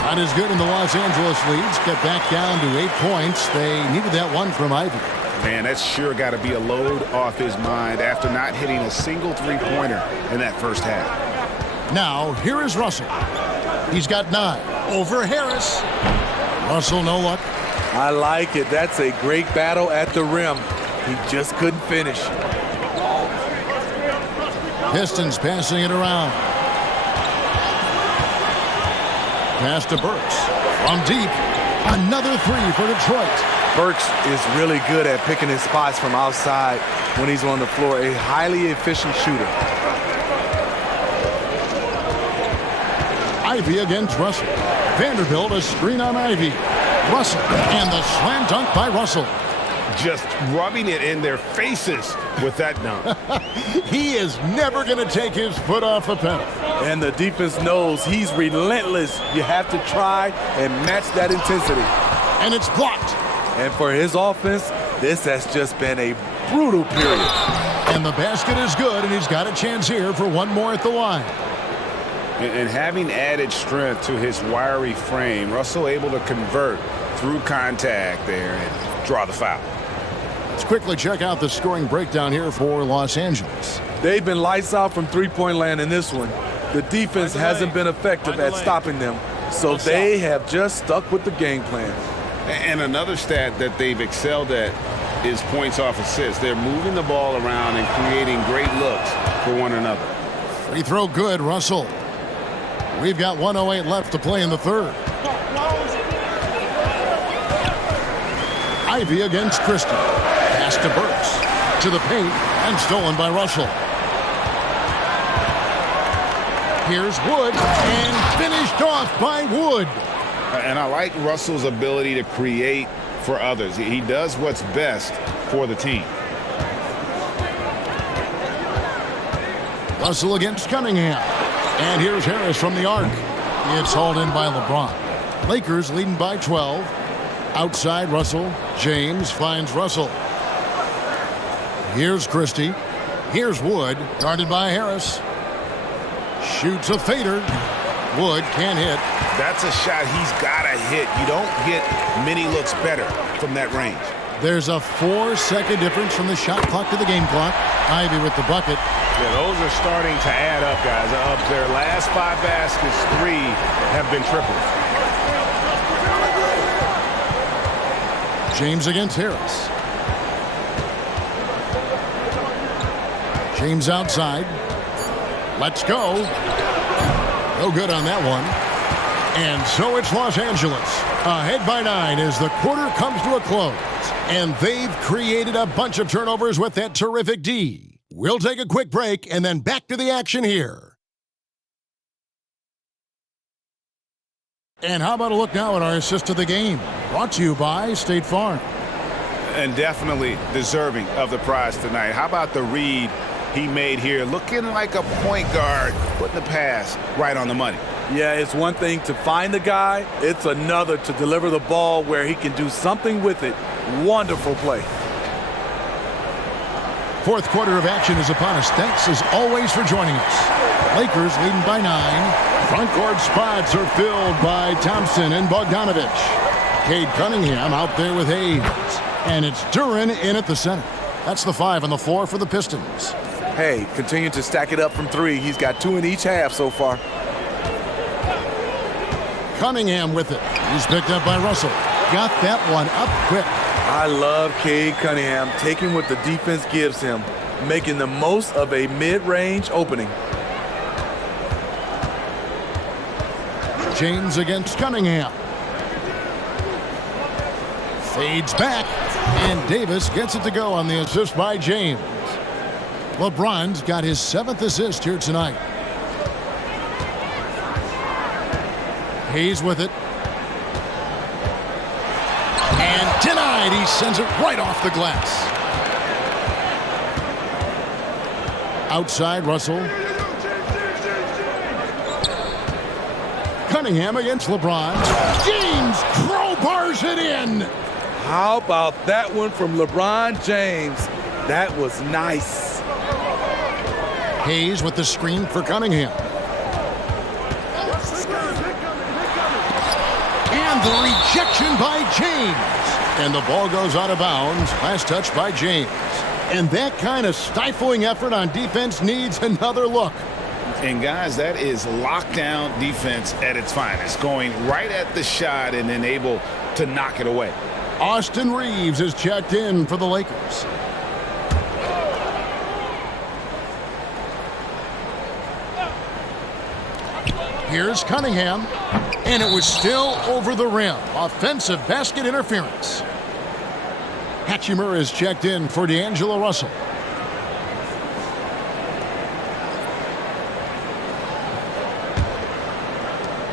Shot is good, and the Los Angeles leads. Get back down to 8 points. They needed that one from Ivy. Man, that's sure got to be a load off his mind after not hitting a single three-pointer in that first half. Now, here is Russell. He's got 9. Over Harris. Russell, no luck. I like it. That's a great battle at the rim. He just couldn't finish. Pistons passing it around. Pass to Burks. From deep. Another 3 for Detroit. Burks is really good at picking his spots from outside when he's on the floor. A highly efficient shooter. Ivy against Russell. Vanderbilt a screen on Ivy. Russell. And the slam dunk by Russell. Just rubbing it in their faces with that dunk. He is never going to take his foot off the pedal. And the defense knows he's relentless. You have to try and match that intensity. And it's blocked. And for his offense, this has just been a brutal period. And the basket is good, and he's got a chance here for one more at the line. And having added strength to his wiry frame, Russell able to convert through contact there and draw the foul. Let's quickly check out the scoring breakdown here for Los Angeles. They've been lights out from three-point land in this one. The defense hasn't been effective at stopping them, so they have just stuck with the game plan. And another stat that they've excelled at is points off assists. They're moving the ball around and creating great looks for one another. Free throw good, Russell. We've got 1:08 left to play in the third. Ivy against Christie. Pass to Burks. To the paint and stolen by Russell. Here's Wood and finished off by Wood. And I like Russell's ability to create for others. He does what's best for the team. Russell against Cunningham. And here's Harris from the arc. It's hauled in by LeBron. Lakers leading by 12. Outside Russell. James finds Russell. Here's Christie. Here's Wood. Guarded by Harris. Shoots a fader. Wood can't hit. That's a shot he's got to hit. You don't get many looks better from that range. There's a 4-second difference from the shot clock to the game clock. Ivy with the bucket. Yeah, those are starting to add up, guys. Of their last 5 baskets, 3 have been triples. James against Harris. James outside. Let's go. No good on that one. And so it's Los Angeles. Ahead by 9 as the quarter comes to a close. And they've created a bunch of turnovers with that terrific D. We'll take a quick break and then back to the action here. And how about a look now at our assist of the game? Brought to you by State Farm. And definitely deserving of the prize tonight. How about the read he made here? Looking like a point guard, putting the pass right on the money. Yeah, it's one thing to find the guy. It's another to deliver the ball where he can do something with it. Wonderful play. Fourth quarter of action is upon us. Thanks as always for joining us. Lakers leading by 9. Front court spots are filled by Thompson and Bogdanovich. Cade Cunningham out there with Hayes. And it's Duran in at the center. That's the 5 on the floor for the Pistons. Hey, continue to stack it up from 3. He's got 2 in each half so far. Cunningham with it. He's picked up by Russell. Got that one up quick. I love Cade Cunningham taking what the defense gives him, making the most of a mid-range opening. James against Cunningham. Fades back, and Davis gets it to go on the assist by James. LeBron's got his 7th assist here tonight. Hayes with it. And denied. He sends it right off the glass. Outside, Russell. Cunningham against LeBron. James crowbars it in. How about that one from LeBron James? That was nice. Hayes with the screen for Cunningham. And the rejection by James. And the ball goes out of bounds. Last touch by James. And that kind of stifling effort on defense needs another look. And guys, that is lockdown defense at its finest. Going right at the shot and then able to knock it away. Austin Reeves is checked in for the Lakers. Here's Cunningham, and it was still over the rim. Offensive basket interference. Hachimura is checked in for D'Angelo Russell.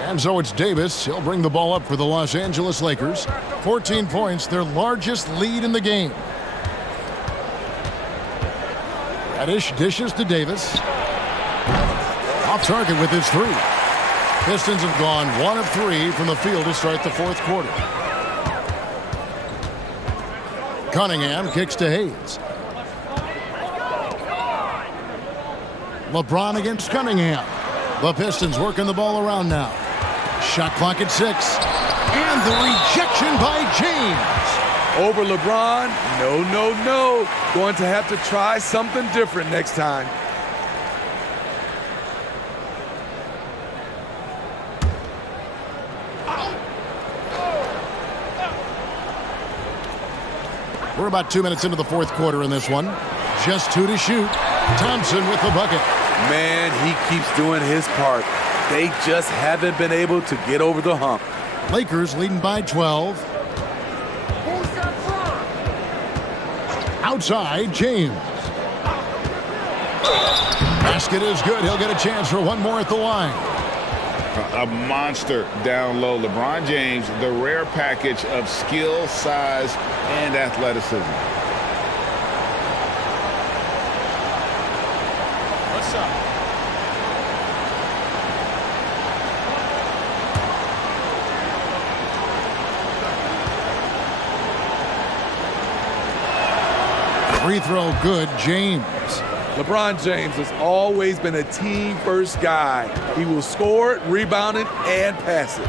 And so it's Davis. He'll bring the ball up for the Los Angeles Lakers. 14 points, their largest lead in the game. Reddish dishes to Davis. Off target with his 3. Pistons have gone 1 of 3 from the field to start the 4th quarter. Cunningham kicks to Hayes. LeBron against Cunningham. The Pistons working the ball around now. Shot clock at 6. And the rejection by James. Over LeBron? No, no, no. Going to have to try something different next time. We're about 2 minutes into the 4th quarter in this one. Just 2 to shoot. Thompson with the bucket. Man, he keeps doing his part. They just haven't been able to get over the hump. Lakers leading by 12. Outside, James. Basket is good. He'll get a chance for one more at the line. A monster down low. LeBron James, the rare package of skill, size, and athleticism. What's up? Free throw good, James. LeBron James has always been a team-first guy. He will score it, rebound it, and pass it.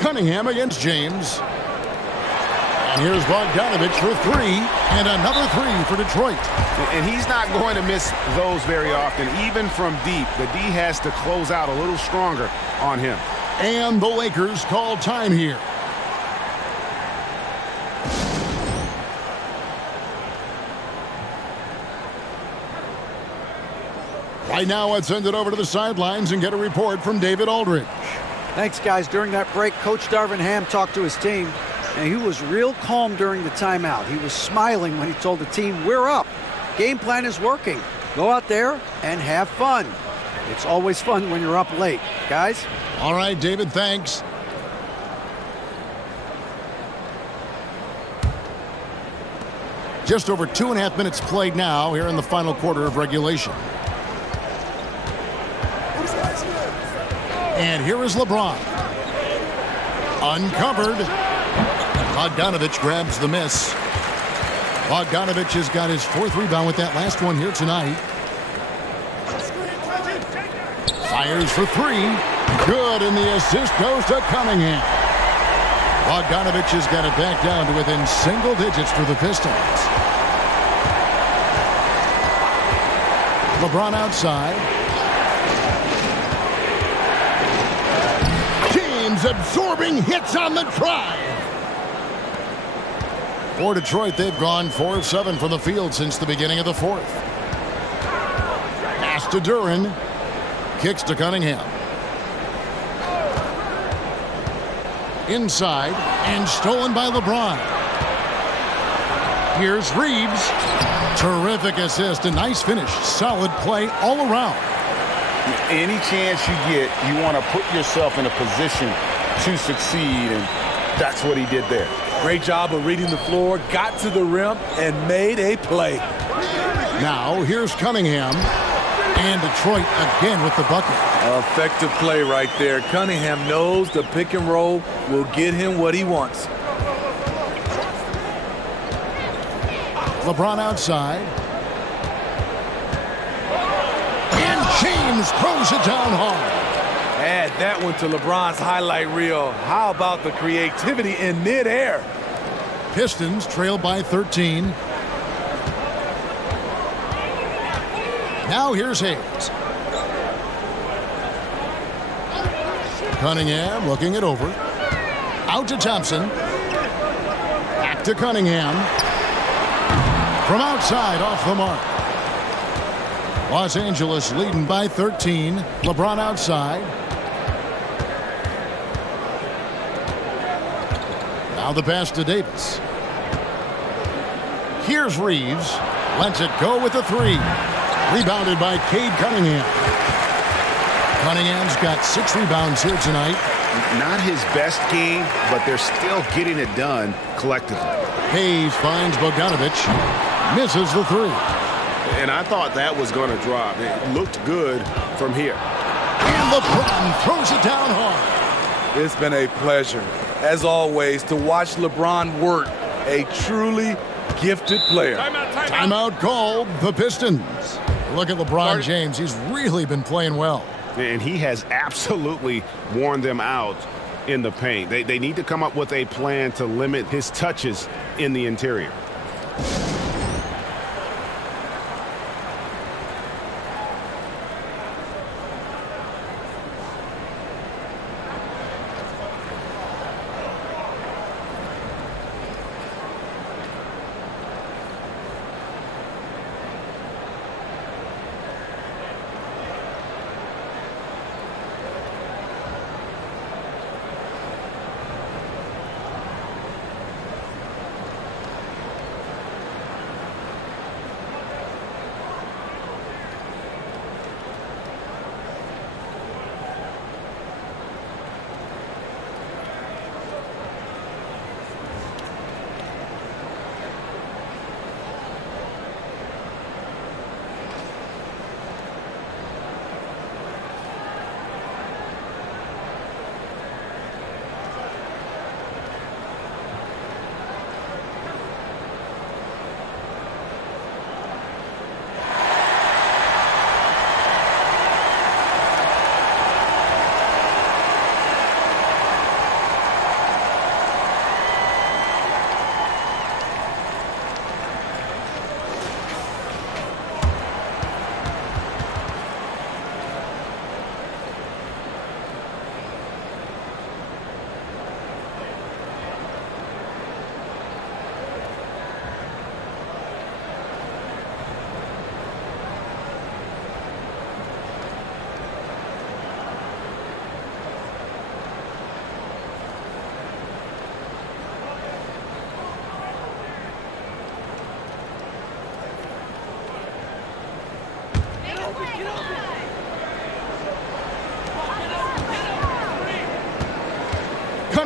Cunningham against James. And here's Bogdanovich for 3, and another 3 for Detroit. And he's not going to miss those very often, even from deep. The D has to close out a little stronger on him. And the Lakers call time here. Right now, let's send it over to the sidelines and get a report from David Aldridge. Thanks, guys. During that break, Coach Darvin Ham talked to his team, and he was real calm during the timeout. He was smiling when he told the team, we're up. Game plan is working. Go out there and have fun. It's always fun when you're up late. Guys? All right, David, thanks. Just over 2.5 minutes played now here in the final quarter of regulation. And here is LeBron. Uncovered. Bogdanovich grabs the miss. Bogdanovich has got his 4th rebound with that last one here tonight. Fires for 3. Good, and the assist goes to Cunningham. Bogdanovich has got it back down to within single digits for the Pistons. LeBron outside. James absorbing hits on the drive. For Detroit, they've gone 4 of 7 from the field since the beginning of the fourth. Pass to Duren. Kicks to Cunningham. Inside and stolen by LeBron. Here's Reeves. Terrific assist. A nice finish. Solid play all around. Any chance you get, you want to put yourself in a position to succeed, and that's what he did there. Great job of reading the floor, got to the rim, and made a play. Now, here's Cunningham. And Detroit again with the bucket. Effective play right there. Cunningham knows the pick and roll will get him what he wants. LeBron outside. And James throws it down hard. Add that one to LeBron's highlight reel. How about the creativity in midair? Pistons trail by 13. Now here's Hayes. Cunningham looking it over. Out to Thompson. Back to Cunningham. From outside, off the mark. Los Angeles leading by 13. LeBron outside. Now the pass to Davis. Here's Reeves. Lets it go with the three. Rebounded by Cade Cunningham. Cunningham's got 6 rebounds here tonight. Not his best game, but they're still getting it done collectively. Hayes finds Bogdanovich. Misses the three. And I thought that was going to drop. It looked good from here. And LeBron throws it down hard. It's been a pleasure, as always, to watch LeBron work. A truly gifted player. Timeout called the Pistons. Look at LeBron James. He's really been playing well. And he has absolutely worn them out in the paint. They need to come up with a plan to limit his touches in the interior.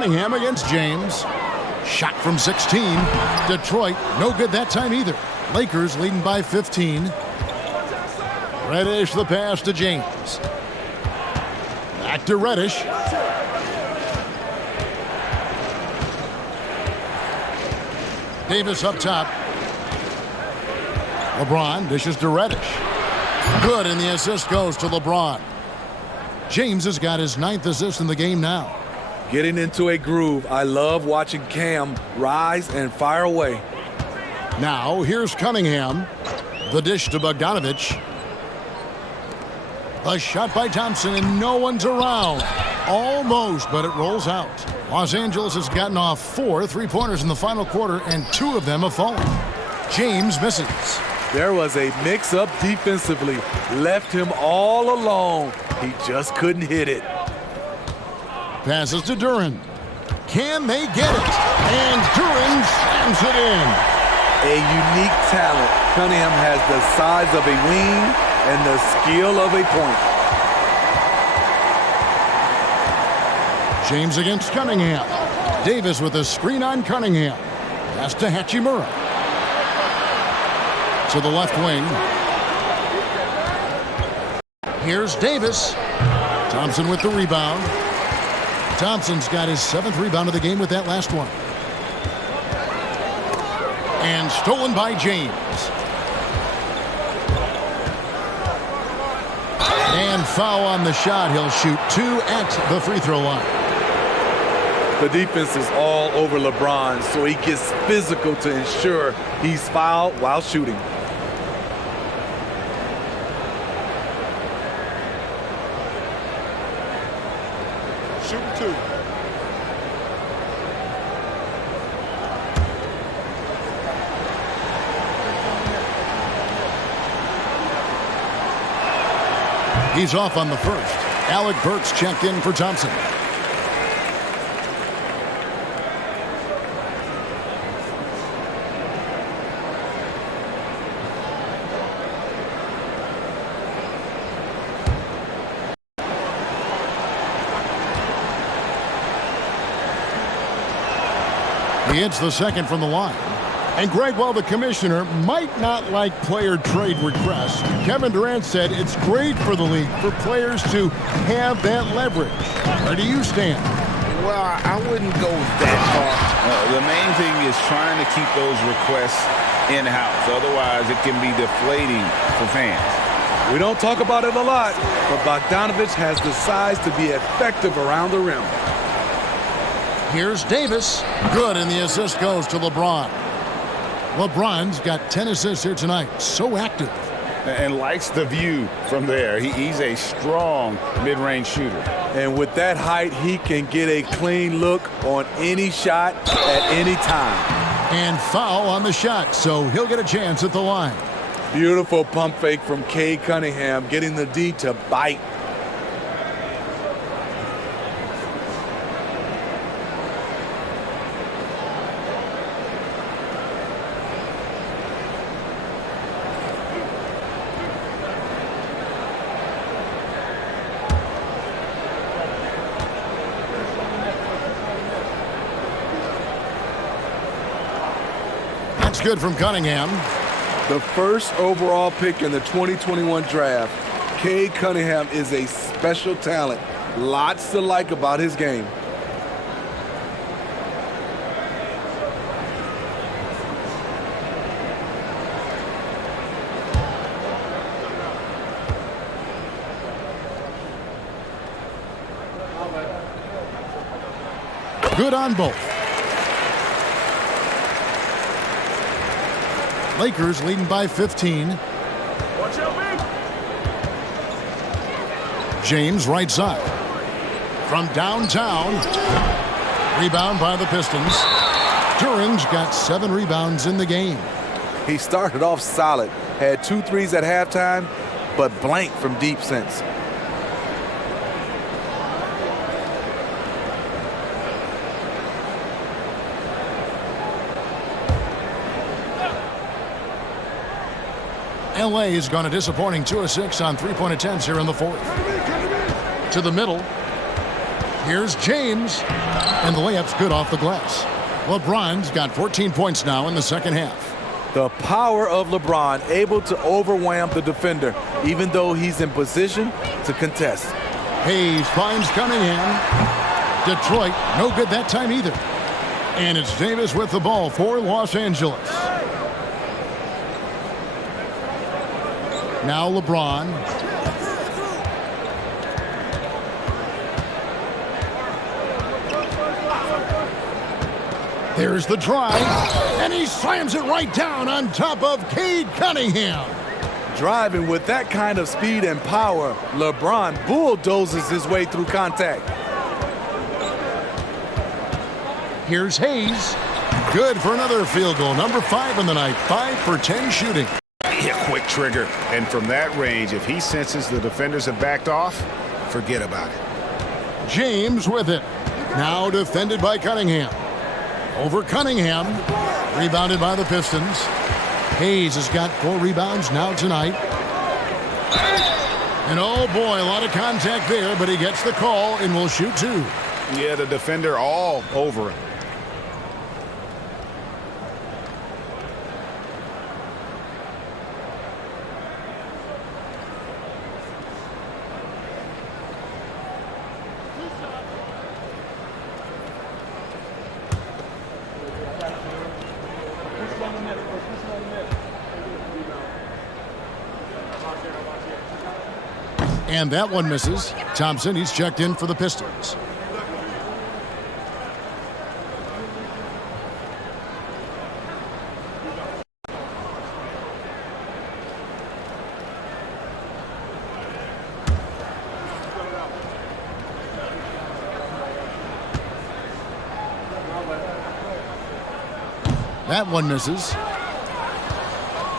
Cunningham against James. Shot from 16. Detroit, no good that time either. Lakers leading by 15. Reddish the pass to James. Back to Reddish. Davis up top. LeBron dishes to Reddish. Good, and the assist goes to LeBron. James has got his 9th assist in the game now. getting into a groove. I love watching Cam rise and fire away. Now, here's Cunningham. The dish to Bogdanovich. A shot by Thompson, and no one's around. Almost, but it rolls out. Los Angeles has gotten off 4 3-pointers in the final quarter, and 2 of them have fallen. James misses. There was a mix-up defensively. Left him all alone. He just couldn't hit it. Passes to Duren. Can they get it? And Duren slams it in. A unique talent. Cunningham has the size of a wing and the skill of a point. James against Cunningham. Davis with a screen on Cunningham. Pass to Hachimura. To the left wing. Here's Davis. Thompson with the rebound. Thompson's got his 7th rebound of the game with that last one. And stolen by James. And foul on the shot. He'll shoot 2 at the free throw line. The defense is all over LeBron, so he gets physical to ensure he's fouled while shooting. Shooting 2. He's off on the first. Alec Burks checked in for Thompson. He hits the second from the line. And Greg, while the commissioner might not like player trade requests, Kevin Durant said it's great for the league for players to have that leverage. Where do you stand? Well, I wouldn't go that far. The main thing is trying to keep those requests in-house. Otherwise, it can be deflating for fans. We don't talk about it a lot, but Bogdanovich has the size to be effective around the rim. Here's Davis. Good, and the assist goes to LeBron. LeBron's got 10 assists here tonight. So active. And likes the view from there. He's a strong mid-range shooter. And with that height, he can get a clean look on any shot at any time. And foul on the shot, so he'll get a chance at the line. Beautiful pump fake from Cade Cunningham, getting the D to bite. That's good from Cunningham. The first overall pick in the 2021 draft, Cade Cunningham is a special talent. Lots to like about his game. Good on both. Lakers leading by 15. Watch out, man. James right side. From downtown. Rebound by the Pistons. Duren's got 7 rebounds in the game. He started off solid, had 2 threes at halftime, but blanked from deep since. LA has gone a disappointing 2 of 6 on 3-point attempts here in the fourth. To the middle. Here's James. And the layup's good off the glass. LeBron's got 14 points now in the second half. The power of LeBron, able to overwhelm the defender, even though he's in position to contest. Hayes finds Cunningham. Detroit, no good that time either. And it's Davis with the ball for Los Angeles. Now LeBron. There's the drive, and he slams it right down on top of Cade Cunningham. Driving with that kind of speed and power, LeBron bulldozes his way through contact. Here's Hayes. Good for another field goal. Number 5 in the night. 5 for 10 shooting. Yeah, quick trigger. And from that range, if he senses the defenders have backed off, forget about it. James with it. Now defended by Cunningham. Over Cunningham. Rebounded by the Pistons. Hayes has got 4 rebounds now tonight. And oh boy, a lot of contact there, but he gets the call and will shoot 2. Yeah, the defender all over him. And that one misses. Thompson, he's checked in for the Pistons. That one misses.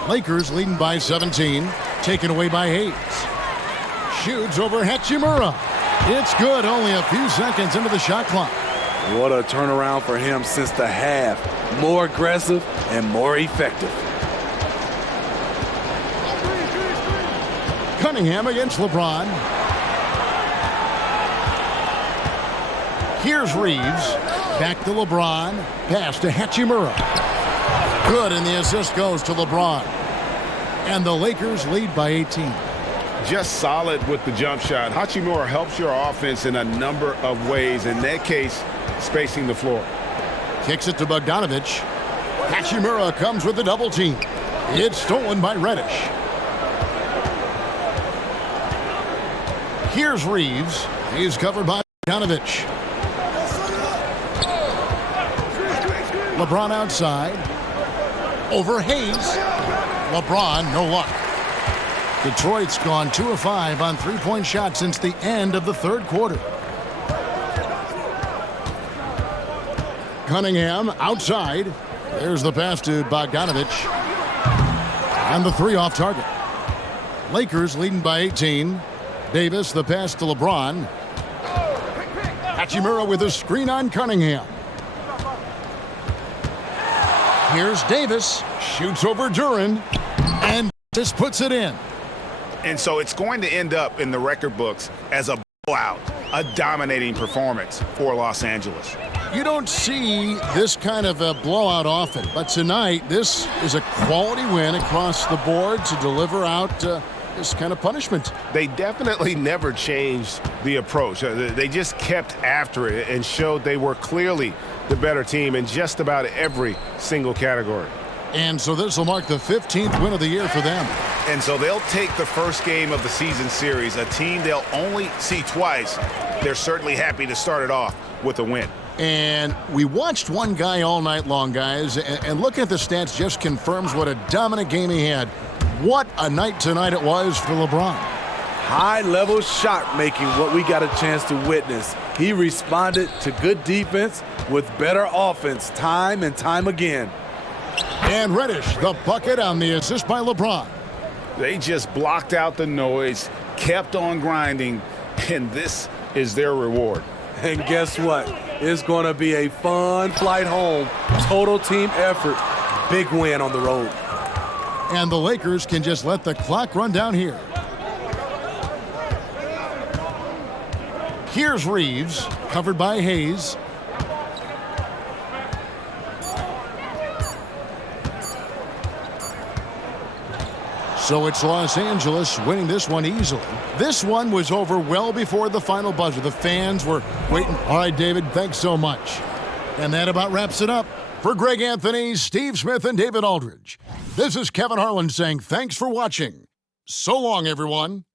Lakers leading by 17. Taken away by Hayes. Shoots over Hachimura. It's good, only a few seconds into the shot clock. What a turnaround for him since the half. More aggressive and more effective. Cunningham against LeBron. Here's Reeves. Back to LeBron. Pass to Hachimura. Good, and the assist goes to LeBron. And the Lakers lead by 18. Just solid with the jump shot. Hachimura helps your offense in a number of ways. In that case, spacing the floor. Kicks it to Bogdanovich. Hachimura comes with a double team. It's stolen by Reddish. Here's Reeves. He's covered by Bogdanovich. LeBron outside. Over Hayes. LeBron, no luck. Detroit's gone 2 of 5 on three-point shots since the end of the third quarter. Cunningham outside. There's the pass to Bogdanovich. And the 3 off target. Lakers leading by 18. Davis, the pass to LeBron. Hachimura with a screen on Cunningham. Here's Davis. Shoots over Duran. And this puts it in. And so it's going to end up in the record books as a blowout, a dominating performance for Los Angeles. You don't see this kind of a blowout often, but tonight this is a quality win across the board to deliver out this kind of punishment. They definitely never changed the approach. They just kept after it and showed they were clearly the better team in just about every single category. And so this will mark the 15th win of the year for them. And so they'll take the first game of the season series, a team they'll only see twice. They're certainly happy to start it off with a win. And we watched one guy all night long, guys, and looking at the stats just confirms what a dominant game he had. What a night tonight it was for LeBron. High-level shot making, what we got a chance to witness. He responded to good defense with better offense time and time again. And Reddish, the bucket on the assist by LeBron. They just blocked out the noise, kept on grinding, and this is their reward. And guess what? It's going to be a fun flight home. Total team effort. Big win on the road. And the Lakers can just let the clock run down here. Here's Reeves, covered by Hayes. So it's Los Angeles winning this one easily. This one was over well before the final buzzer. The fans were waiting. All right, David, thanks so much. And that about wraps it up. For Greg Anthony, Steve Smith, and David Aldridge, this is Kevin Harlan saying thanks for watching. So long, everyone.